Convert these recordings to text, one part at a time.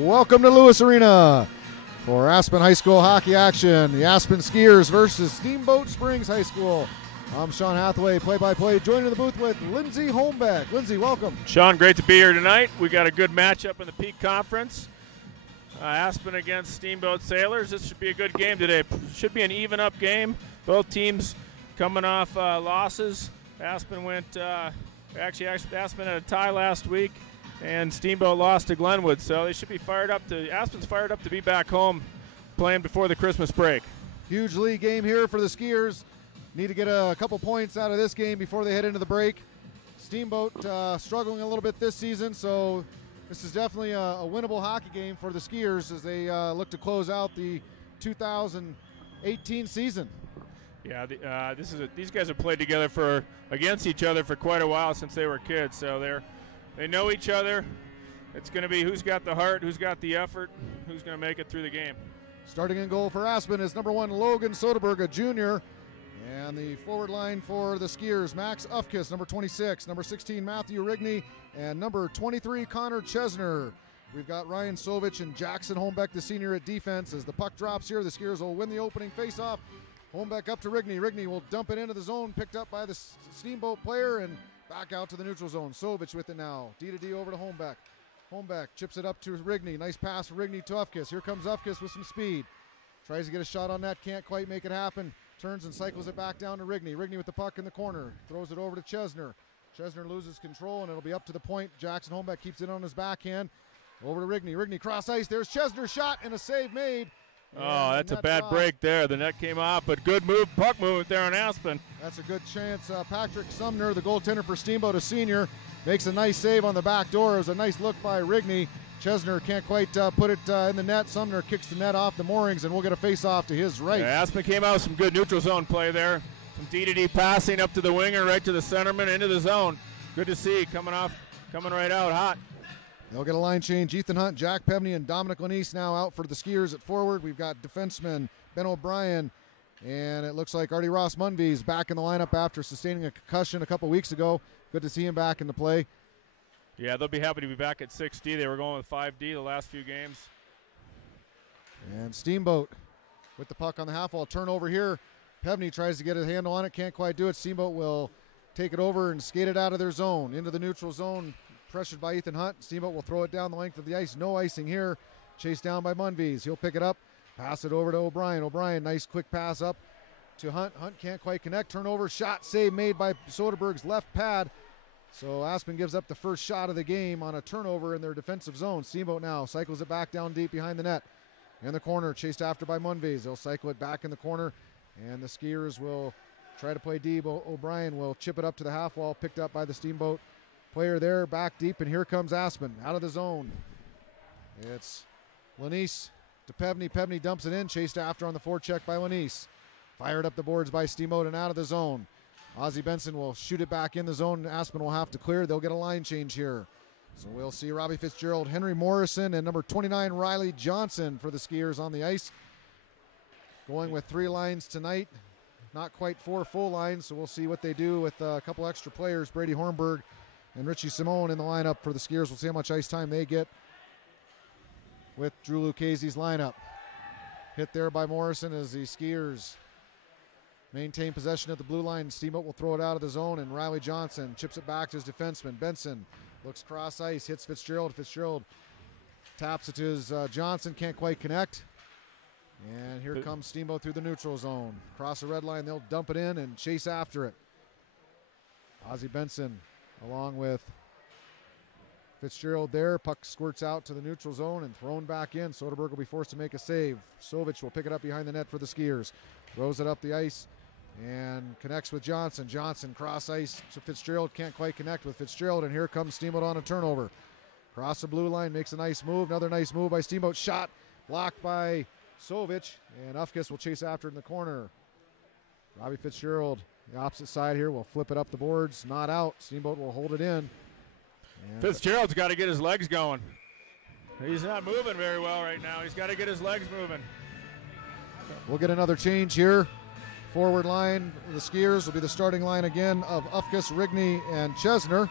Welcome to Lewis Arena for Aspen High School hockey action. The Aspen Skiers versus Steamboat Springs High School. I'm Sean Hathaway, play-by-play, joined in the booth with Lindsay Holmbeck. Lindsay, welcome. Sean, great to be here tonight. We got a good matchup in the Peak Conference. Aspen against Steamboat Sailors. This should be a good game today. Should be an even-up game. Both teams coming off losses. Aspen Aspen had a tie last week, and Steamboat lost to Glenwood, so they should be fired up. Aspen's fired up to be back home playing before the Christmas break. Huge league game here for the Skiers. Need to get a couple points out of this game before they head into the break. Steamboat struggling a little bit this season, so this is definitely a winnable hockey game for the Skiers as they look to close out the 2018 season. Yeah, these guys have played together against each other for quite a while since they were kids, so they know each other. It's going to be who's got the heart, who's got the effort, who's going to make it through the game. Starting in goal for Aspen is number 1 Logan Soderberg, a junior. And the forward line for the Skiers, Max Ufkis, number 26, number 16 Matthew Rigney, and number 23 Connor Chesner. We've got Ryan Sovich and Jackson Holmbeck, the senior, at defense. As the puck drops here, the Skiers will win the opening faceoff. Holmbeck up to Rigney. Rigney will dump it into the zone, picked up by the Steamboat player, and back out to the neutral zone. Sovich with it now. D-to-D over to Holmbeck. Holmbeck chips it up to Rigney. Nice pass from Rigney to Ufkis. Here comes Ufkis with some speed. Tries to get a shot on that, can't quite make it happen. Turns and cycles it back down to Rigney. Rigney with the puck in the corner. Throws it over to Chesner. Chesner loses control, and it'll be up to the point. Jackson Holmbeck keeps it on his backhand. Over to Rigney. Rigney cross ice. There's Chesner's shot, and a save made. Oh, that's a bad break there. The net came off, but good move, puck movement there on Aspen. That's a good chance. Patrick Sumner, the goaltender for Steamboat, a senior, makes a nice save on the back door. It was a nice look by Rigney. Chesner can't quite put it in the net. Sumner kicks the net off the moorings, and we'll get a face-off to his right. Yeah, Aspen came out with some good neutral zone play there. Some D-to-D passing up to the winger, right to the centerman, into the zone. Good to see, coming right out hot. They'll get a line change. Ethan Hunt, Jack Pevney, and Dominic Lanise now out for the Skiers at forward. We've got defenseman Ben O'Brien, and it looks like Artie Ross Munvy's back in the lineup after sustaining a concussion a couple weeks ago. Good to see him back in the play. Yeah, they'll be happy to be back at 6D. They were going with 5D the last few games. And Steamboat with the puck on the half wall. Turnover here. Pevney tries to get a handle on it. Can't quite do it. Steamboat will take it over and skate it out of their zone. Into the neutral zone. Pressured by Ethan Hunt. Steamboat will throw it down the length of the ice. No icing here. Chased down by Munvies. He'll pick it up. Pass it over to O'Brien. O'Brien, nice quick pass up to Hunt. Hunt can't quite connect. Turnover. Shot save made by Soderberg's left pad. So Aspen gives up the first shot of the game on a turnover in their defensive zone. Steamboat now cycles it back down deep behind the net. In the corner, chased after by Munvies. They'll cycle it back in the corner, and the Skiers will try to play deep. O'Brien will chip it up to the half wall, picked up by the Steamboat player there, back deep, and here comes Aspen out of the zone. It's Lanise to Pevney. Pevney dumps it in, chased after on the forecheck by Lanise. Fired up the boards by Steamboat and out of the zone. Ozzie Benson will shoot it back in the zone. Aspen will have to clear. They'll get a line change here. So we'll see Robbie Fitzgerald, Henry Morrison, and number 29, Riley Johnson for the Skiers on the ice. Going with 3 lines tonight. Not quite 4 full lines, so we'll see what they do with a couple extra players. Brady Hornberg and Richie Simone in the lineup for the Skiers. We'll see how much ice time they get with Drew Lucchese's lineup. Hit there by Morrison as the Skiers maintain possession at the blue line. Steamboat will throw it out of the zone, and Riley Johnson chips it back to his defenseman. Benson looks cross ice, hits Fitzgerald. Fitzgerald taps it to his Johnson, can't quite connect. And here comes Steamboat through the neutral zone. Cross the red line, they'll dump it in and chase after it. Ozzie Benson along with Fitzgerald there. Puck squirts out to the neutral zone and thrown back in. Soderberg will be forced to make a save. Sovich will pick it up behind the net for the Skiers. Throws it up the ice and connects with Johnson. Johnson cross ice to Fitzgerald. Can't quite connect with Fitzgerald, and here comes Steamboat on a turnover. Cross the blue line, makes a nice move. Another nice move by Steamboat. Shot blocked by Sovich, and Ufkis will chase after it in the corner. Robbie Fitzgerald, the opposite side here, will flip it up the boards. Not out. Steamboat will hold it in. And Fitzgerald's got to get his legs going. He's not moving very well right now. He's got to get his legs moving. We'll get another change here. Forward line, the Skiers will be the starting line again of Ufkis, Rigney, and Chesner.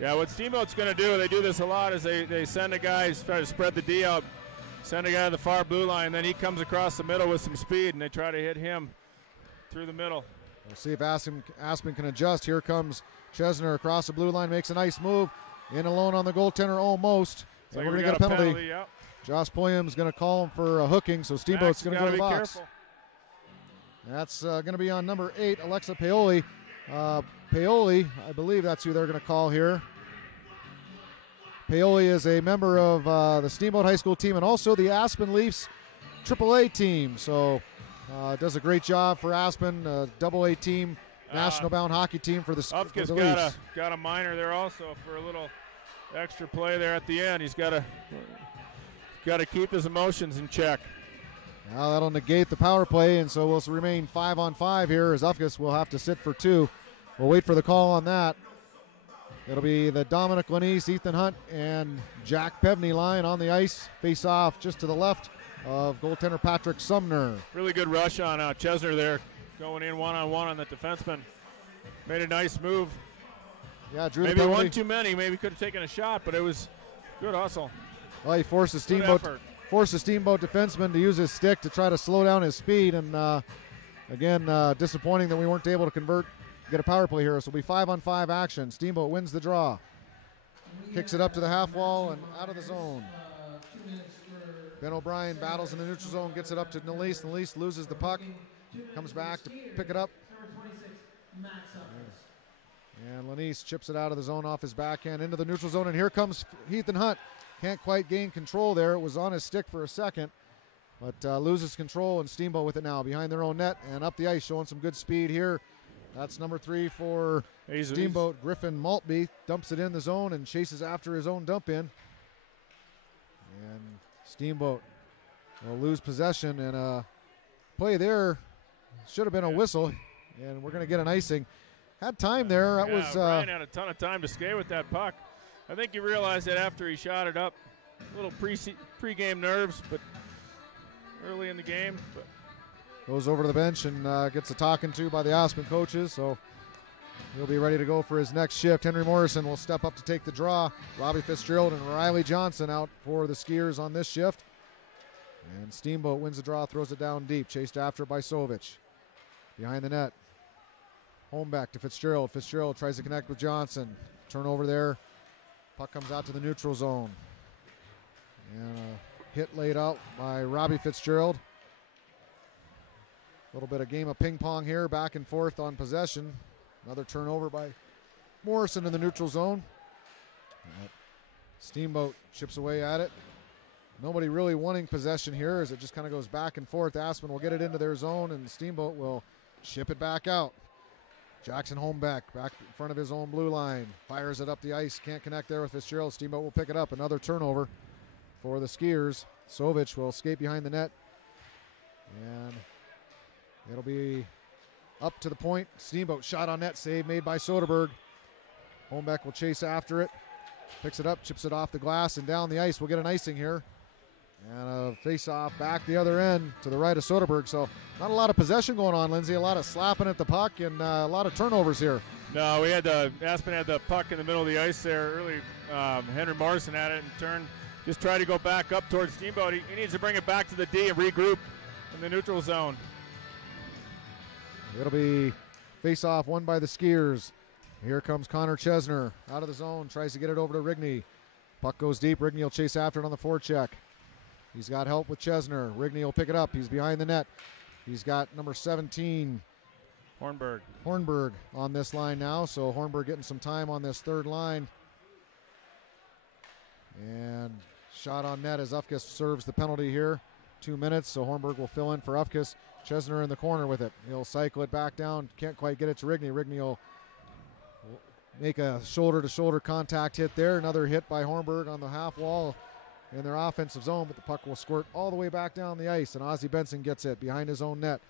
Yeah, what Steamboat's going to do, they do this a lot, is they send a guy, try to spread the D out, send a guy to the far blue line, then he comes across the middle with some speed, and they try to hit him through the middle. We'll see if Aspen can adjust. Here comes Chesner across the blue line, makes a nice move. In alone on the goaltender almost. So and we're going to get a penalty. Yeah. Josh Pulliam's going to call him for a hooking, so Steamboat's going to go to the box. Careful. That's going to be on number 8, Alexa Paoli. Paoli, I believe that's who they're going to call here. Paoli is a member of the Steamboat High School team and also the Aspen Leafs AAA team. So does a great job for Aspen, AA team, national bound hockey team for the Leafs. Got a minor there also for a little extra play there at the end. He's got to keep his emotions in check. Now that'll negate the power play, and so we'll remain 5-on-5 here as Ufkus will have to sit for 2. We'll wait for the call on that. It'll be the Dominic Lanise, Ethan Hunt, and Jack Pevney line on the ice. Face off just to the left of goaltender Patrick Sumner. Really good rush on Chesner there, going in one-on-one on the defenseman. Made a nice move. Yeah, drew maybe the penalty. One too many. Maybe could have taken a shot, but it was good hustle. Well, he forced the Steamboat defenseman to use his stick to try to slow down his speed, and again, disappointing that we weren't able to get a power play here. So it'll be 5-on-5 action. Steamboat wins the draw. Kicks it up to the half wall and out of the zone. Ben O'Brien battles in the neutral zone, gets it up to Nalise. Nalise loses the puck, comes back to pick it up. And Lanise chips it out of the zone off his backhand into the neutral zone, and here comes Ethan Hunt. Can't quite gain control there. It was on his stick for a second, but loses control, and Steamboat with it now behind their own net and up the ice, showing some good speed here. That's number 3 for Steamboat. Griffin Maltby dumps it in the zone and chases after his own dump in. And Steamboat will lose possession, and play there should have been a whistle, and we're going to get an icing. Had time there. That was Ryan had a ton of time to skate with that puck. I think he realized that after he shot it up. A little pre-game nerves, but early in the game. But goes over to the bench and gets a talking to by the Aspen coaches, so he'll be ready to go for his next shift. Henry Morrison will step up to take the draw. Robbie Fitzgerald and Riley Johnson out for the Skiers on this shift. And Steamboat wins the draw, throws it down deep, chased after by Sovic. Behind the net. Home back to Fitzgerald. Fitzgerald tries to connect with Johnson. Turnover there. Puck comes out to the neutral zone. And a hit laid out by Robbie Fitzgerald. A little bit of game of ping pong here, back and forth on possession. Another turnover by Morrison in the neutral zone. Steamboat chips away at it. Nobody really wanting possession here as it just kind of goes back and forth. Aspen will get it into their zone, and Steamboat will ship it back out. Jackson Holmbeck back in front of his own blue line. Fires it up the ice. Can't connect there with Fitzgerald. Steamboat will pick it up. Another turnover for the Skiers. Sovic will skate behind the net. And it'll be up to the point. Steamboat shot on net. Save made by Soderberg. Holmbeck will chase after it. Picks it up. Chips it off the glass and down the ice. We'll get an icing here. And a face-off back the other end to the right of Soderberg. So not a lot of possession going on, Lindsay. A lot of slapping at the puck and a lot of turnovers here. No, Aspen had the puck in the middle of the ice there early. Henry Morrison had it and turned, just tried to go back up towards Steamboat. He needs to bring it back to the D and regroup in the neutral zone. It'll be face-off won by the Skiers. Here comes Connor Chesner out of the zone, tries to get it over to Rigney. Puck goes deep. Rigney will chase after it on the forecheck. He's got help with Chesner. Rigney will pick it up. He's behind the net. He's got number 17, Hornberg on this line now. So Hornberg getting some time on this third line. And shot on net as Ufkus serves the penalty here. 2 minutes, so Hornberg will fill in for Ufkus. Chesner in the corner with it. He'll cycle it back down. Can't quite get it to Rigney. Rigney will make a shoulder-to-shoulder contact hit there. Another hit by Hornberg on the half wall in their offensive zone, but the puck will squirt all the way back down the ice, and Ozzie Benson gets it behind his own net.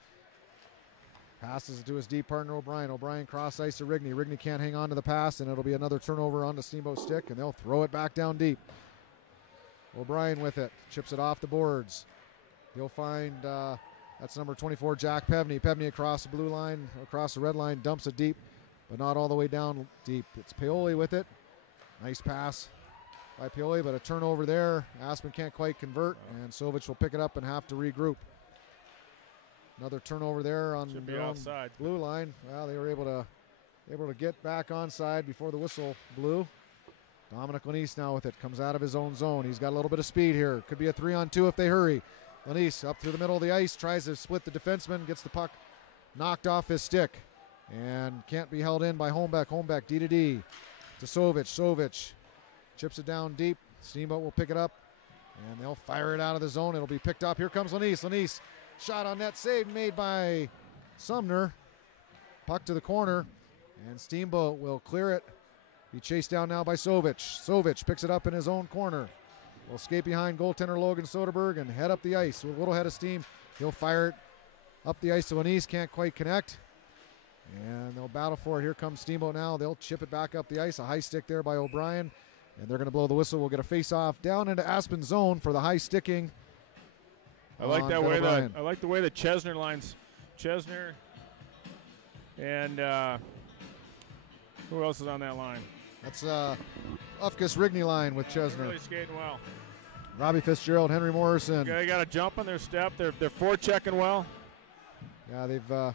Passes it to his deep partner, O'Brien. O'Brien cross ice to Rigney. Rigney can't hang on to the pass, and it'll be another turnover on the Steamboat stick, and they'll throw it back down deep. O'Brien with it. Chips it off the boards. He'll find, that's number 24, Jack Pevney. Pevney across the blue line, across the red line, dumps it deep, but not all the way down deep. It's Paoli with it. Nice pass by Pioli, but a turnover there. Aspen can't quite convert, and Sovic will pick it up and have to regroup. Another turnover there on their own blue line. Well, they were able to get back onside before the whistle blew. Dominic Lanise now with it, comes out of his own zone. He's got a little bit of speed here. Could be a 3-on-2 if they hurry. Lanise up through the middle of the ice, tries to split the defenseman, gets the puck knocked off his stick, and can't be held in by Holmbeck. Holmbeck D to D to Sovic. Sovic chips it down deep. Steamboat will pick it up, and they'll fire it out of the zone. It'll be picked up. Here comes Lanise. Lanise, shot on net, save made by Sumner. Puck to the corner, and Steamboat will clear it. Be chased down now by Sovic. Sovic picks it up in his own corner. Will skate behind goaltender Logan Soderberg and head up the ice with a little head of steam. He'll fire it up the ice to Lanise. Can't quite connect. And they'll battle for it. Here comes Steamboat now. They'll chip it back up the ice. A high stick there by O'Brien. And they're going to blow the whistle. We'll get a face-off down into Aspen zone for the high sticking. I like that way I like the way the Chesner lines. Chesner and who else is on that line? That's Ufkus Rigney line with Chesner. They're really skating well. Robbie Fitzgerald, Henry Morrison. They got a jump on their step. They're forechecking well. Yeah, they've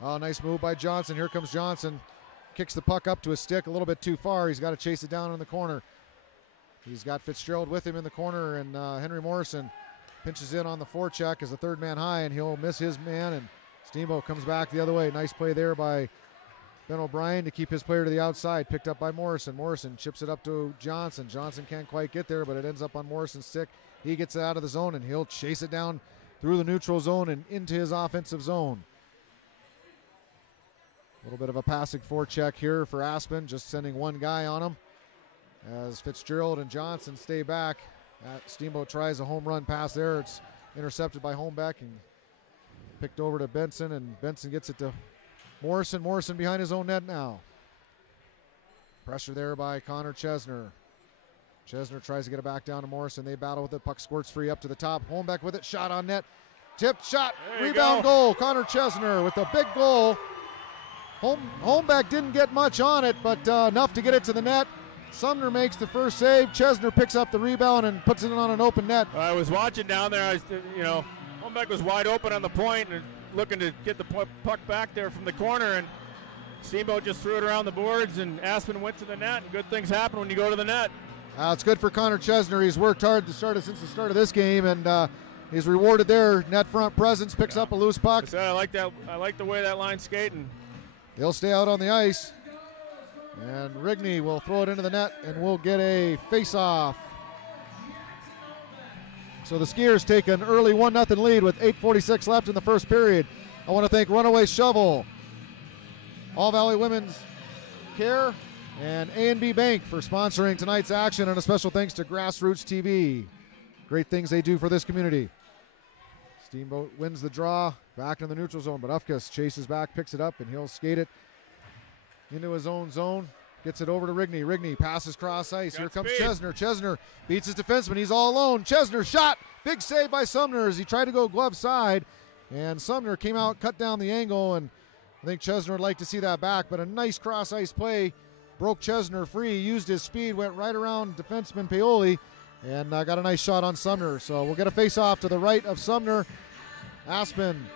nice move by Johnson. Here comes Johnson. Kicks the puck up to his stick a little bit too far. He's got to chase it down in the corner. He's got Fitzgerald with him in the corner, and Henry Morrison pinches in on the forecheck as the third man high, and he'll miss his man, and Steamboat comes back the other way. Nice play there by Ben O'Brien to keep his player to the outside. Picked up by Morrison. Morrison chips it up to Johnson. Johnson can't quite get there, but it ends up on Morrison's stick. He gets it out of the zone, and he'll chase it down through the neutral zone and into his offensive zone. A little bit of a passing forecheck here for Aspen, just sending one guy on him as Fitzgerald and Johnson stay back. Steamboat tries a home run pass there. It's intercepted by Holmbeck and picked over to Benson, and Benson gets it to Morrison. Morrison behind his own net now. Pressure there by Connor Chesner. Chesner tries to get it back down to Morrison. They battle with it. Puck squirts free up to the top. Holmbeck with it. Shot on net. Tipped shot. Rebound goal. Connor Chesner with a big goal. Holmbeck didn't get much on it, but enough to get it to the net. Sumner makes the first save. Chesner picks up the rebound and puts it on an open net. I was watching down there. Holmbeck was wide open on the point and looking to get the puck back there from the corner, and Steamboat just threw it around the boards, and Aspen went to the net, and good things happen when you go to the net. It's good for Connor Chesner. He's worked hard since the start of this game, and he's rewarded there. Net front presence, picks up a loose puck. I like that. I like the way that line's skating. They'll stay out on the ice, and Rigney will throw it into the net, and we'll get a face-off. So the Skiers take an early 1-0 lead with 8:46 left in the first period. I want to thank Runaway Shovel, All Valley Women's Care, and A&B Bank for sponsoring tonight's action, and a special thanks to Grassroots TV. Great things they do for this community. Steamboat wins the draw back in the neutral zone, but Ufkus chases back, picks it up, and he'll skate it into his own zone. Gets it over to Rigney. Rigney passes cross ice. Here comes Chesner. Chesner beats his defenseman. He's all alone. Chesner shot. Big save by Sumner as he tried to go glove side. And Sumner came out, cut down the angle, and I think Chesner would like to see that back. But a nice cross ice play. Broke Chesner free. Used his speed. Went right around defenseman Paoli. And got a nice shot on Sumner. So we'll get a face-off to the right of Sumner. Aspen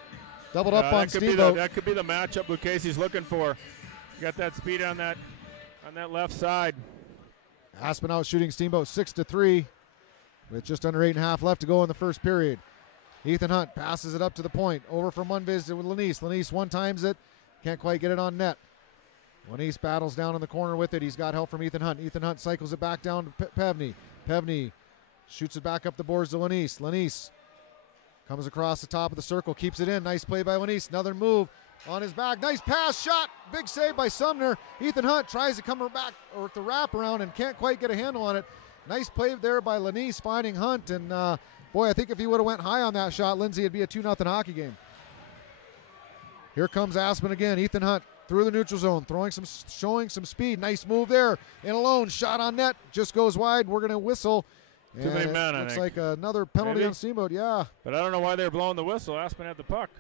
doubled up on Steamboat. That could be the matchup Lucchese's looking for. Got that speed on that left side. Aspen out shooting Steamboat 6-3 with just under 8.5 left to go in the first period. Ethan Hunt passes it up to the point. Over from Munviz with Lanise. Lanise one-times it. Can't quite get it on net. Lanise battles down in the corner with it. He's got help from Ethan Hunt. Ethan Hunt cycles it back down to Pevney. Pevney shoots it back up the boards to Lanise. Lanise comes across the top of the circle. Keeps it in. Nice play by Lanise. Another move on his back. Nice pass, shot. Big save by Sumner. Ethan Hunt tries to come back or to wrap around and can't quite get a handle on it. Nice play there by Lanise finding Hunt. And, boy, I think if he would have went high on that shot, Lindsay, it'd be a 2-0 hockey game. Here comes Aspen again. Ethan Hunt through the neutral zone, showing some speed. Nice move there. In alone, shot on net. Just goes wide. We're going to whistle. Too many men, looks like another penalty on Steamboat, yeah. But I don't know why they're blowing the whistle. Aspen had the puck.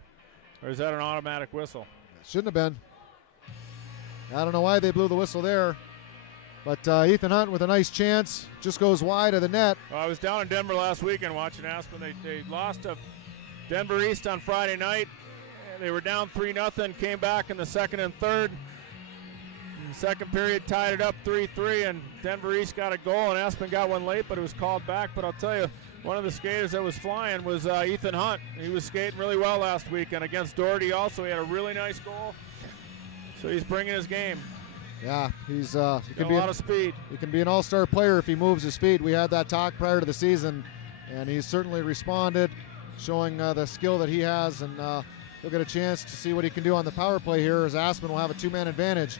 Or is that an automatic whistle? Shouldn't have been. I don't know why they blew the whistle there. But Ethan Hunt with a nice chance, just goes wide of the net. Well, I was down in Denver last weekend watching Aspen. They lost to Denver East on Friday night. They were down 3-0, came back in the second and third. In the second period, tied it up 3-3, and Denver East got a goal, and Aspen got one late, but it was called back. But I'll tell you, one of the skaters that was flying was Ethan Hunt. He was skating really well last weekend against Doherty also. He had a really nice goal, so he's bringing his game. Yeah, he can be a lot of speed. He can be an all-star player if he moves his feet. We had that talk prior to the season, and he's certainly responded, showing the skill that he has, and he'll get a chance to see what he can do on the power play here as Aspen will have a two-man advantage.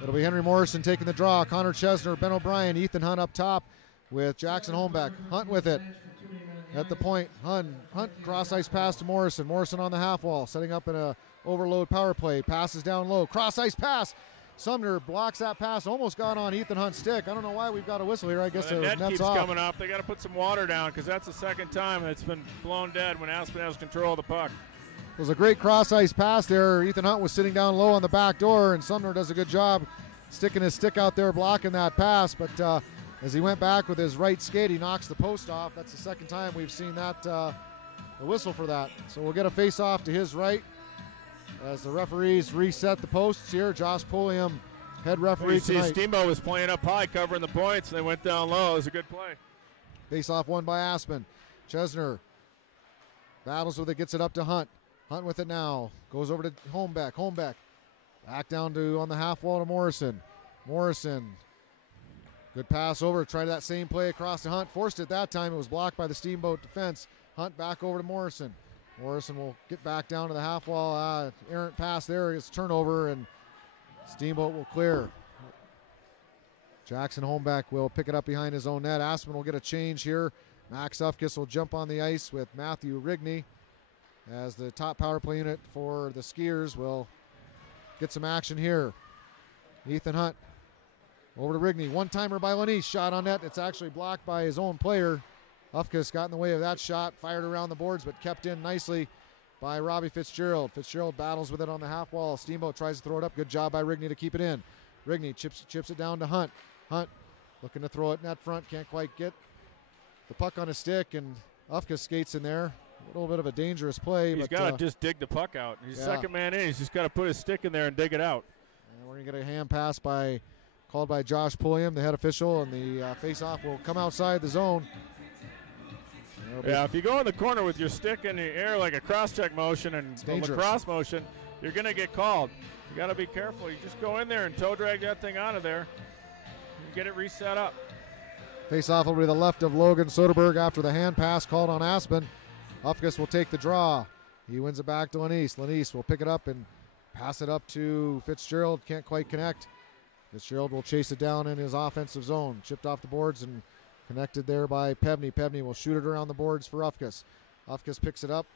It'll be Henry Morrison taking the draw, Connor Chesner, Ben O'Brien, Ethan Hunt up top with Jackson Holmbeck. Hunt with it at the point. Hunt cross-ice pass to Morrison. Morrison on the half wall, setting up in a overload power play. Passes down low, cross-ice pass. Sumner blocks that pass, almost got on Ethan Hunt's stick. I don't know why we've got a whistle here. I guess the net net's keeps off. coming up. They got to put some water down because that's the second time it's been blown dead when Aspen has control of the puck. It was a great cross-ice pass there. Ethan Hunt was sitting down low on the back door, and Sumner does a good job sticking his stick out there, blocking that pass. But as he went back with his right skate, he knocks the post off. That's the second time we've seen that, the whistle for that. So we'll get a face-off to his right as the referees reset the posts here. Josh Pulliam, head referee you see tonight. Steamboat was playing up high, covering the points, and they went down low. It was a good play. Face-off won by Aspen. Chesner battles with it, gets it up to Hunt. Hunt with it now. Goes over to Holmbeck. Holmbeck back down to on the half wall to Morrison. Morrison, good pass over. Tried that same play across to Hunt. Forced it that time. It was blocked by the Steamboat defense. Hunt back over to Morrison. Morrison will get back down to the half wall. Errant pass there. It's turnover, and Steamboat will clear. Jackson Holmbeck will pick it up behind his own net. Aspen will get a change here. Max Ufkis will jump on the ice with Matthew Rigney as the top power play unit for the Skiers will get some action here. Ethan Hunt over to Rigney. One-timer by Lanice. Shot on net. It's actually blocked by his own player. Ufkis got in the way of that shot. Fired around the boards, but kept in nicely by Robbie Fitzgerald. Fitzgerald battles with it on the half wall. Steamboat tries to throw it up. Good job by Rigney to keep it in. Rigney chips it down to Hunt. Hunt looking to throw it net front. Can't quite get the puck on his stick, and Ufkis skates in there. A little bit of a dangerous play. He's got to just dig the puck out. He's second man in. He's just got to put his stick in there and dig it out. And we're going to get a hand pass called by Josh Pulliam, the head official, and the face-off will come outside the zone. Yeah, if you go in the corner with your stick in the air like a cross-check motion and a lacrosse motion, you're going to get called. You got to be careful. You just go in there and toe drag that thing out of there and get it reset up. Face-off will be to the left of Logan Soderberg after the hand pass called on Aspen. Ufkis will take the draw. He wins it back to Lanice. Lanice will pick it up and pass it up to Fitzgerald. Can't quite connect. Fitzgerald will chase it down in his offensive zone. Chipped off the boards and connected there by Pevney. Pevney will shoot it around the boards for Ufkis. Ufkis picks it up.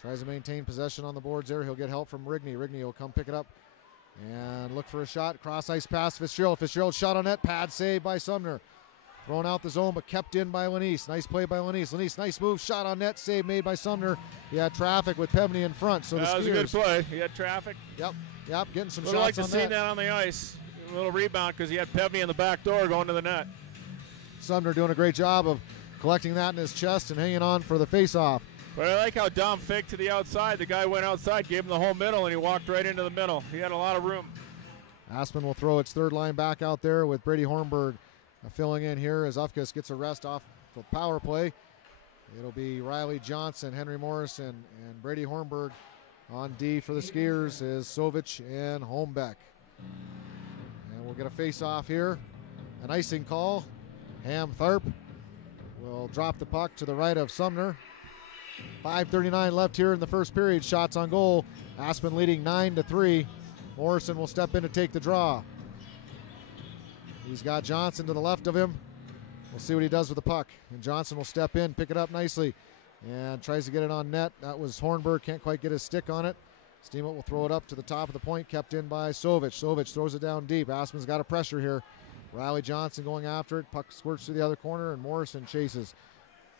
Tries to maintain possession on the boards there. He'll get help from Rigney. Rigney will come pick it up and look for a shot. Cross-ice pass to Fitzgerald. Fitzgerald shot on net. Pad save by Sumner. Thrown out the zone, but kept in by Lanice. Nice play by Lanice. Lanice, nice move. Shot on net. Save made by Sumner. He had traffic with Pevney in front. So that was a good play. He had traffic. Yep. Getting some shots on net. I'd like to see that on the ice. A little rebound because he had Pevney in the back door going to the net. Sumner doing a great job of collecting that in his chest and hanging on for the face-off. But I like how Dom faked to the outside. The guy went outside, gave him the whole middle, and he walked right into the middle. He had a lot of room. Aspen will throw its third line back out there with Brady Hornberg filling in here as Ufkis gets a rest off the power play. It'll be Riley Johnson, Henry Morrison, and Brady Hornberg on D for the Skiers is Sovich and Holmbeck. And we'll get a face-off here. An icing call. Ham Tharp will drop the puck to the right of Sumner. 5:39 left here in the first period. Shots on goal. Aspen leading 9-3. Morrison will step in to take the draw. He's got Johnson to the left of him. We'll see what he does with the puck. And Johnson will step in, pick it up nicely, and tries to get it on net. That was Hornberg. Can't quite get his stick on it. Steamboat will throw it up to the top of the point, kept in by Sovich. Sovich throws it down deep. Aspen's got a pressure here. Riley Johnson going after it. Puck squirts to the other corner, and Morrison chases.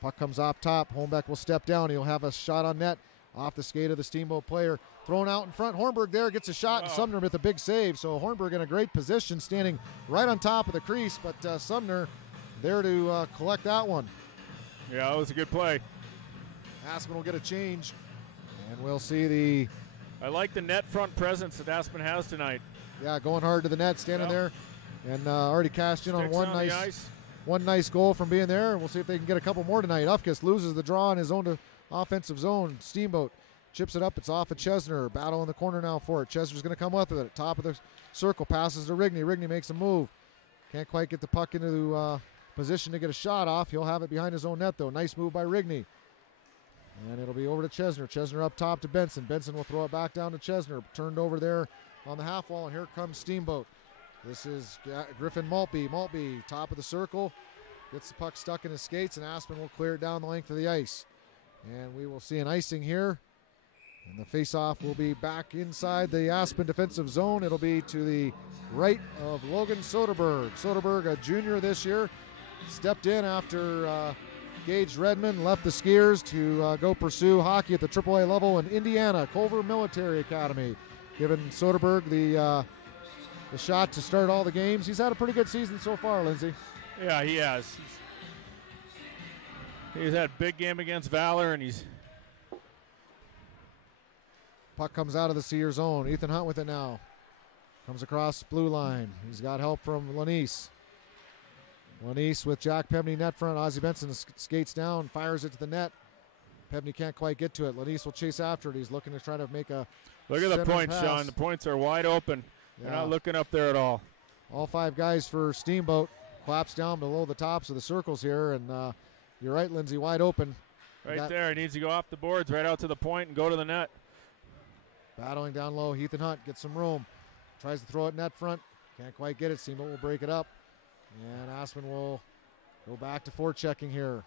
Puck comes up top. Holmbeck will step down. He'll have a shot on net. off the skate of the Steamboat player. Thrown out in front. Hornberg there gets a shot, and Sumner with a big save. So Hornberg in a great position, standing right on top of the crease, but Sumner there to collect that one. Yeah, that was a good play. Aspen will get a change, and we'll see the... I like the net front presence that Aspen has tonight. Yeah, going hard to the net, standing there, and already cashed in on one nice goal from being there. We'll see if they can get a couple more tonight. Ufkus loses the draw in his own offensive zone. Steamboat chips it up. It's off of Chesner. Battle in the corner now for it. Chesner's going to come up with it. Top of the circle. Passes to Rigney. Rigney makes a move. Can't quite get the puck into position to get a shot off. He'll have it behind his own net, though. Nice move by Rigney. And it'll be over to Chesner. Chesner up top to Benson. Benson will throw it back down to Chesner. Turned over there on the half wall, and here comes Steamboat. This is Griffin Maltby. Maltby, top of the circle. Gets the puck stuck in his skates, and Aspen will clear it down the length of the ice. And we will see an icing here. And the face-off will be back inside the Aspen defensive zone. It'll be to the right of Logan Soderberg. Soderberg, a junior this year, stepped in after Gage Redmond left the Skiers to go pursue hockey at the AAA level in Indiana, Culver Military Academy. Giving Soderberg the shot to start all the games. He's had a pretty good season so far, Lindsay. Yeah, he has. He's had a big game against Valor, and he's... Puck comes out of the Sears zone. Ethan Hunt with it now. Comes across blue line. He's got help from Lanise. Lanise with Jack Pebney net front. Ozzie Benson skates down, fires it to the net. Pebney can't quite get to it. Lanise will chase after it. He's looking to try to make a... Look at the points, pass. Sean. The points are wide open. They're not looking up there at all. All five guys for Steamboat. Claps down below the tops of the circles here, and you're right, Lindsay, wide open. Right there. He needs to go off the boards, right out to the point, and go to the net. Battling down low. Ethan Hunt gets some room. Tries to throw it net front. Can't quite get it. Steamboat will break it up. And Aspen will go back to forechecking here.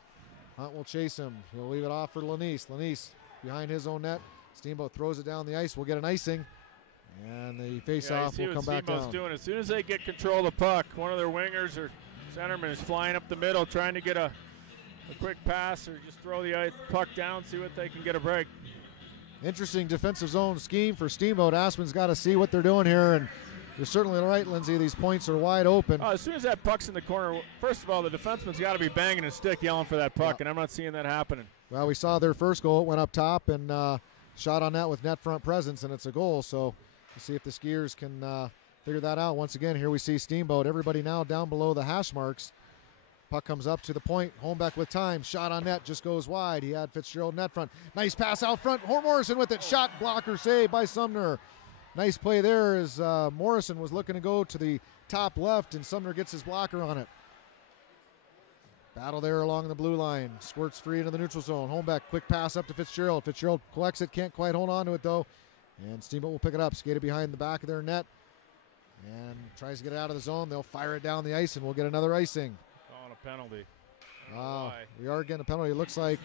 Hunt will chase him. He'll leave it off for Lanise. Lanise behind his own net. Steamboat throws it down the ice. We'll get an icing. And the face-off will come back down. Doing. As soon as they get control of the puck, one of their wingers or centerman is flying up the middle, trying to get a quick pass or just throw the puck down, see what they can get a break. Interesting defensive zone scheme for Steamboat. Aspen's got to see what they're doing here, and you're certainly right, Lindsay. These points are wide open. As soon as that puck's in the corner, first of all, the defenseman's got to be banging his stick, yelling for that puck, and I'm not seeing that happening. Well, we saw their first goal. It went up top and shot on net with net front presence, and it's a goal. So we'll see if the Skiers can figure that out. Once again, here we see Steamboat. Everybody now down below the hash marks. Puck comes up to the point. Holmbeck with time. Shot on net just goes wide. He had Fitzgerald net front. Nice pass out front. Morrison with it. Shot, blocker, save by Sumner. Nice play there as Morrison was looking to go to the top left, and Sumner gets his blocker on it. Battle there along the blue line. Squirts free into the neutral zone. Holmbeck, quick pass up to Fitzgerald. Fitzgerald collects it. Can't quite hold on to it, though. And Steamboat will pick it up. Skated behind the back of their net. And tries to get it out of the zone. They'll fire it down the ice, and we'll get another icing. Penalty. We are getting a penalty. It looks like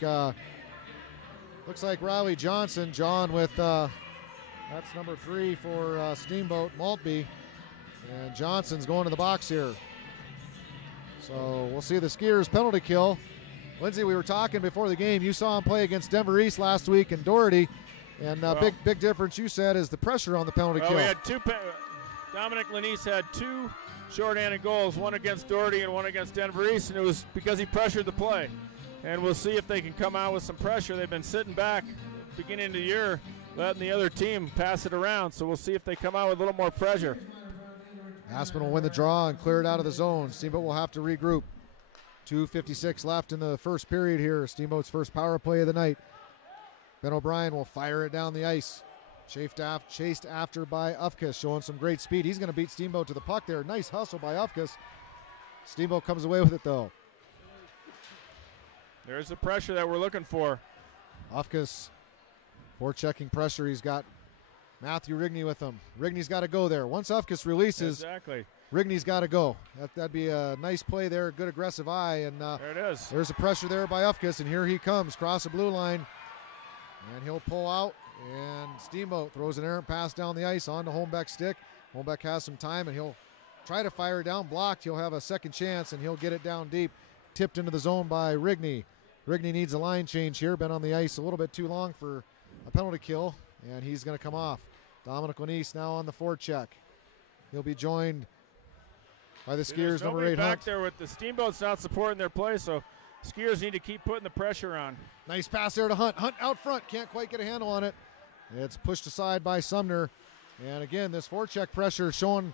Riley Johnson. John with that's number 3 for Steamboat, Maltby, and Johnson's going to the box here. So we'll see the Skiers penalty kill. Lindsay, we were talking before the game. You saw him play against Denver East last week in Doherty, and big difference you said is the pressure on the penalty kill. We had Dominic Lanise had 2 short-handed goals, one against Doherty and one against Denver East, and it was because he pressured the play. And we'll see if they can come out with some pressure. They've been sitting back beginning of the year, letting the other team pass it around, so we'll see if they come out with a little more pressure. Aspen will win the draw and clear it out of the zone. Steamboat will have to regroup. 2:56 left in the first period here. Steamboat's first power play of the night. Ben O'Brien will fire it down the ice. Chased after by Ufkus, showing some great speed. He's going to beat Steamboat to the puck there. Nice hustle by Ufkus. Steamboat comes away with it, though. There's the pressure that we're looking for. Ufkus, forechecking pressure. He's got Matthew Rigney with him. Rigney's got to go there. Once Ufkus releases, Rigney's got to go. That'd be a nice play there, good aggressive eye. And there it is. There's the pressure there by Ufkus, and here he comes, cross the blue line. And he'll pull out. And Steamboat throws an errant pass down the ice onto Holmbeck's stick. Holmbeck has some time, and he'll try to fire it down. Blocked. He'll have a second chance, and he'll get it down deep. Tipped into the zone by Rigney. Rigney needs a line change here. Been on the ice a little bit too long for a penalty kill, and he's going to come off. Dominic Lanise now on the forecheck. He'll be joined by the Skiers number 8 back Hunt. there with the Steamboats not supporting their play, so Skiers need to keep putting the pressure on. Nice pass there to Hunt. Hunt out front, can't quite get a handle on it. It's pushed aside by Sumner. And again, this forecheck pressure showing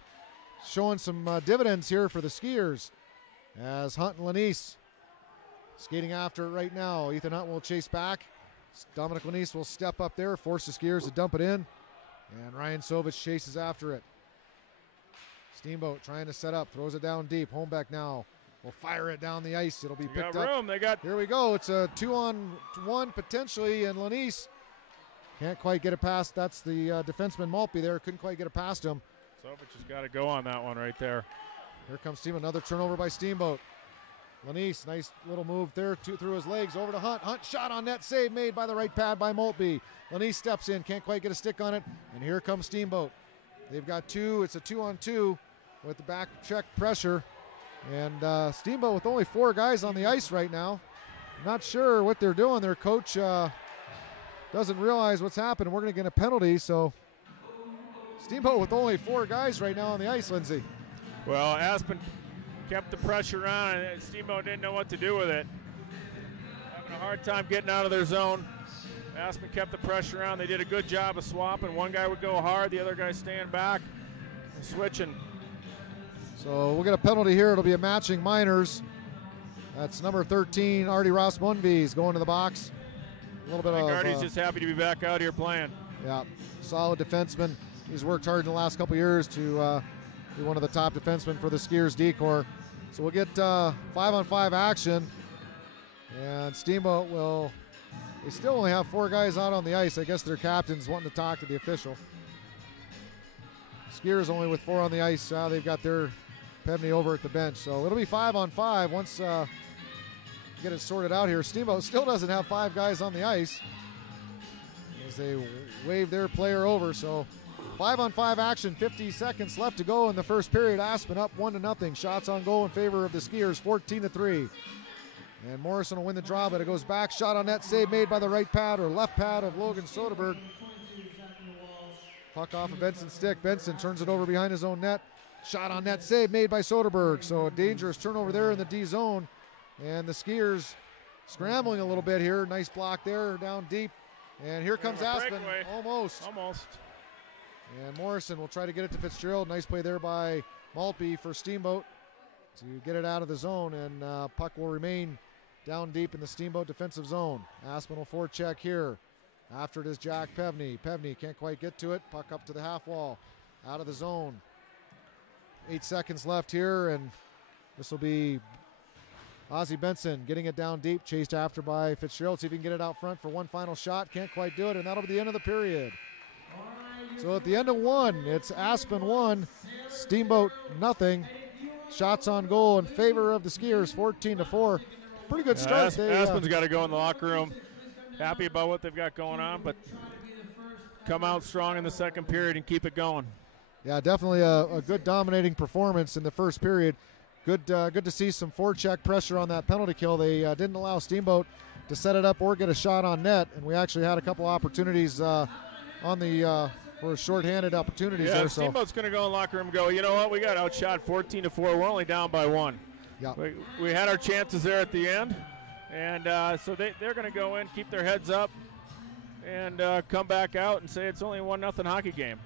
some dividends here for the Skiers as Hunt and Lanise skating after it right now. Ethan Hunt will chase back. Dominic Lanise will step up there, force the Skiers to dump it in. And Ryan Sovich chases after it. Steamboat trying to set up, throws it down deep. Homeback now will fire it down the ice. It'll be picked up. Here we go. It's a 2-on-1 potentially, and Lanise can't quite get it past. That's the defenseman Maltby there. Couldn't quite get it past him. Sovich has got to go on that one right there. Here comes Steamboat. Another turnover by Steamboat. Lanise, nice little move there through his legs over to Hunt. Hunt shot on net, save made by the right pad by Maltby. Lanise steps in, can't quite get a stick on it, and here comes Steamboat. They've got two. It's a 2-on-2 with the back check pressure. And Steamboat with only 4 guys on the ice right now. Not sure what they're doing. Their coach doesn't realize what's happened. We're going to get a penalty, so Steamboat with only 4 guys right now on the ice, Lindsay. Well, Aspen kept the pressure on, and Steamboat didn't know what to do with it. Having a hard time getting out of their zone. Aspen kept the pressure on. They did a good job of swapping. One guy would go hard, the other guy staying back and switching. So we'll get a penalty here. It'll be a matching minors. That's number 13, Artie Ross-Munvies going to the box. A little bit of Artie's just happy to be back out here playing. Yeah, solid defenseman. He's worked hard in the last couple years to be one of the top defensemen for the Skiers D-Corps. So we'll get 5-on-5 action. And Steamboat will, they still only have 4 guys out on the ice. I guess their captain's wanting to talk to the official. Skiers only with 4 on the ice. They've got their Pevney over at the bench. So it'll be 5-on-5 once get it sorted out here. Steamboat still doesn't have 5 guys on the ice as they wave their player over. So 5-on-5 action, 50 seconds left to go in the first period. Aspen up 1-0. Shots on goal in favor of the Skiers, 14-3. And Morrison will win the draw, but it goes back. Shot on net, save made by the right pad or left pad of Logan Soderberg. Puck off of Benson's stick. Benson turns it over behind his own net. Shot on net, save made by Soderberg. So a dangerous turnover there in the D zone. And the Skiers scrambling a little bit here. Nice block there down deep. And here comes Aspen. Breakaway. Almost. And Morrison will try to get it to Fitzgerald. Nice play there by Maltby for Steamboat to get it out of the zone. And puck will remain down deep in the Steamboat defensive zone. Aspen will forecheck here. After it is Jack Pevney. Pevney can't quite get to it. Puck up to the half wall. Out of the zone. 8 seconds left here, and this will be Ozzie Benson getting it down deep, chased after by Fitzgerald. See if he can get it out front for one final shot. Can't quite do it, and that'll be the end of the period. So at the end of 1, it's Aspen 1, Steamboat nothing. Shots on goal in favor of the Skiers, 14-4. Pretty good start. Aspen's got to go in the locker room. Happy about what they've got going on, but come out strong in the second period and keep it going. Yeah, definitely a good dominating performance in the first period. Good to see some forecheck pressure on that penalty kill. They didn't allow Steamboat to set it up or get a shot on net, and we actually had a couple opportunities on the for shorthanded opportunities there. Steamboat's going to go in the locker room and go, you know what, we got outshot 14-4. We're only down by 1. Yeah. We had our chances there at the end, and so they're going to go in, keep their heads up, and come back out and say it's only a 1-0 hockey game.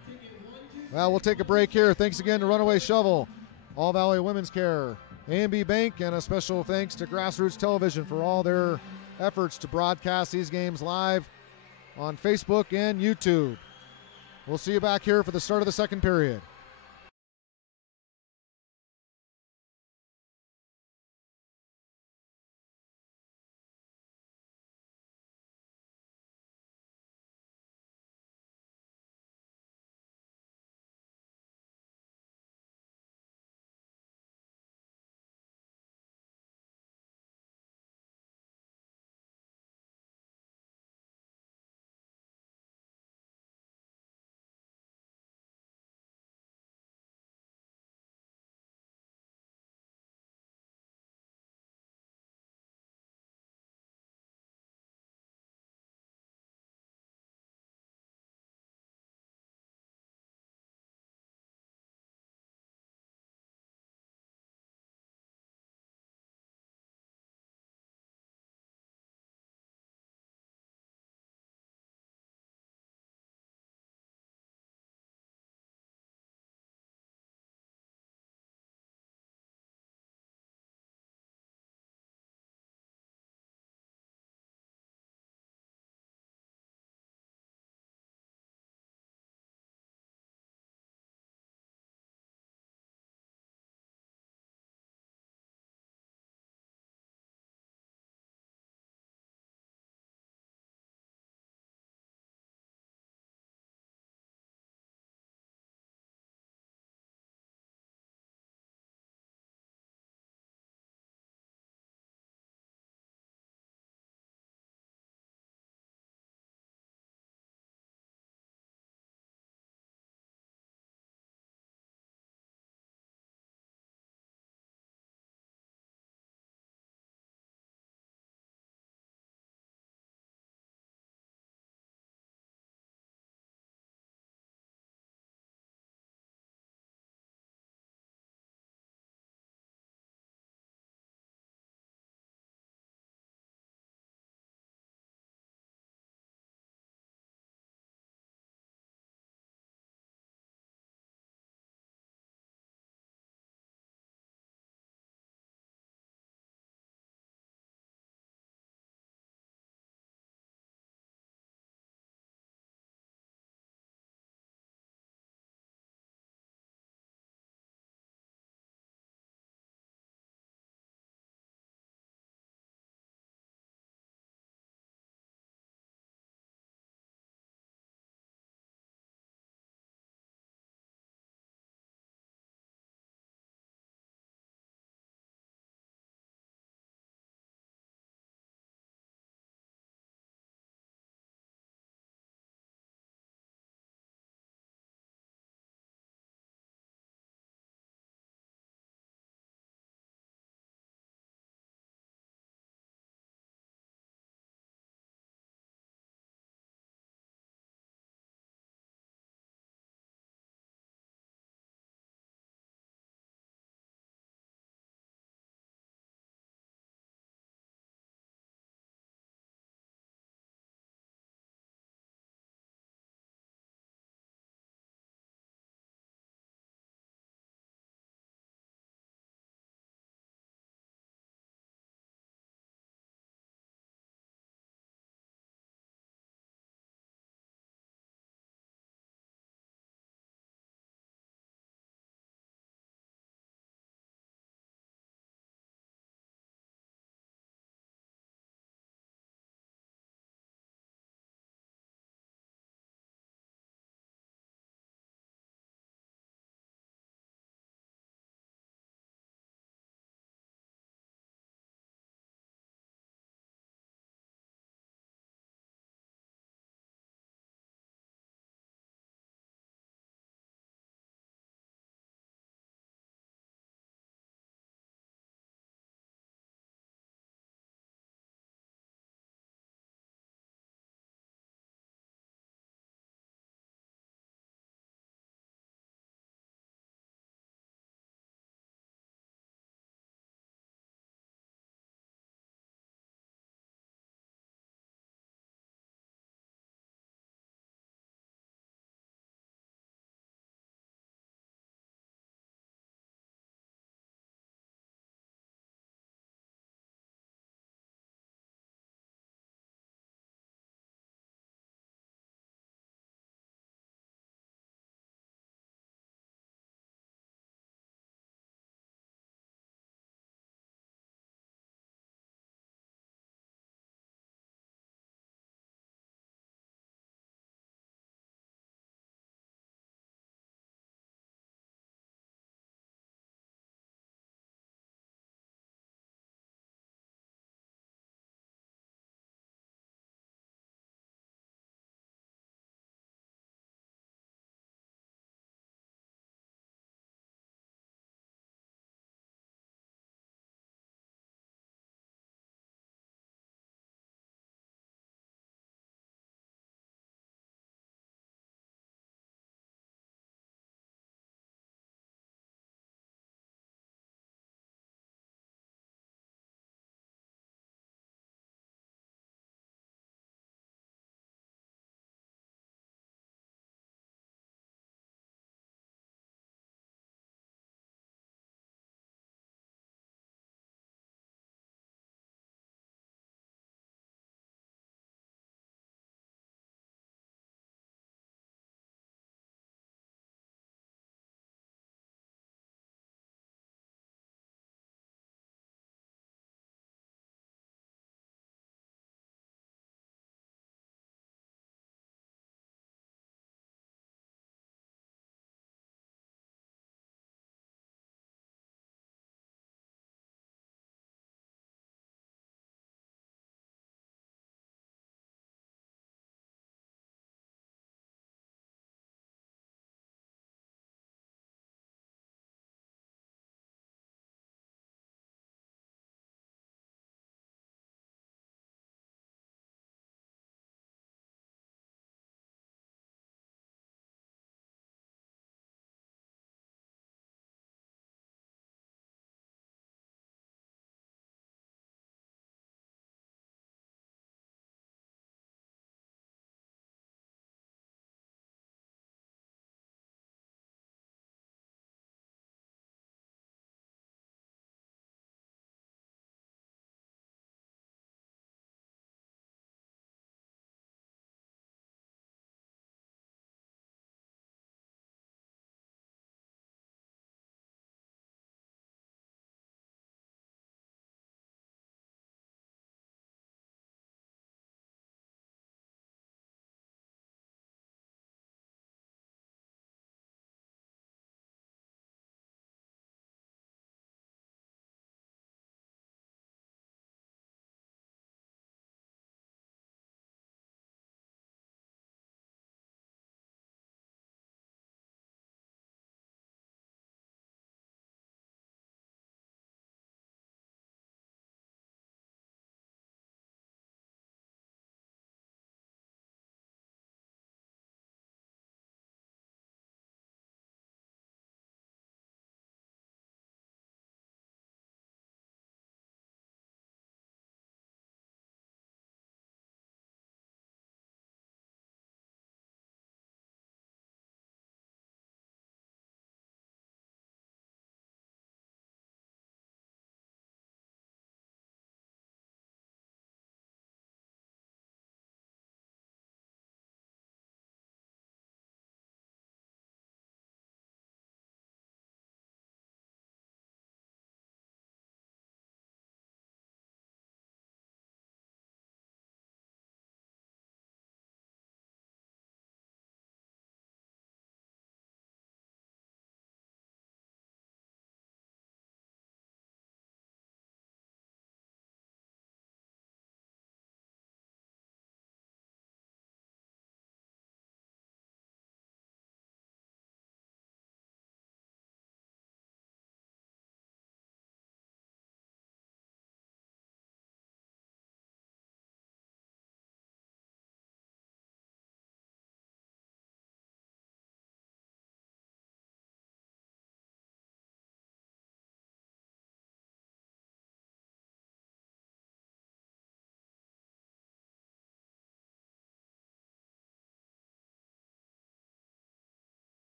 Well, we'll take a break here. Thanks again to Runaway Shovel, All Valley Women's Care, A&B Bank, and a special thanks to Grassroots Television for all their efforts to broadcast these games live on Facebook and YouTube. We'll see you back here for the start of the second period.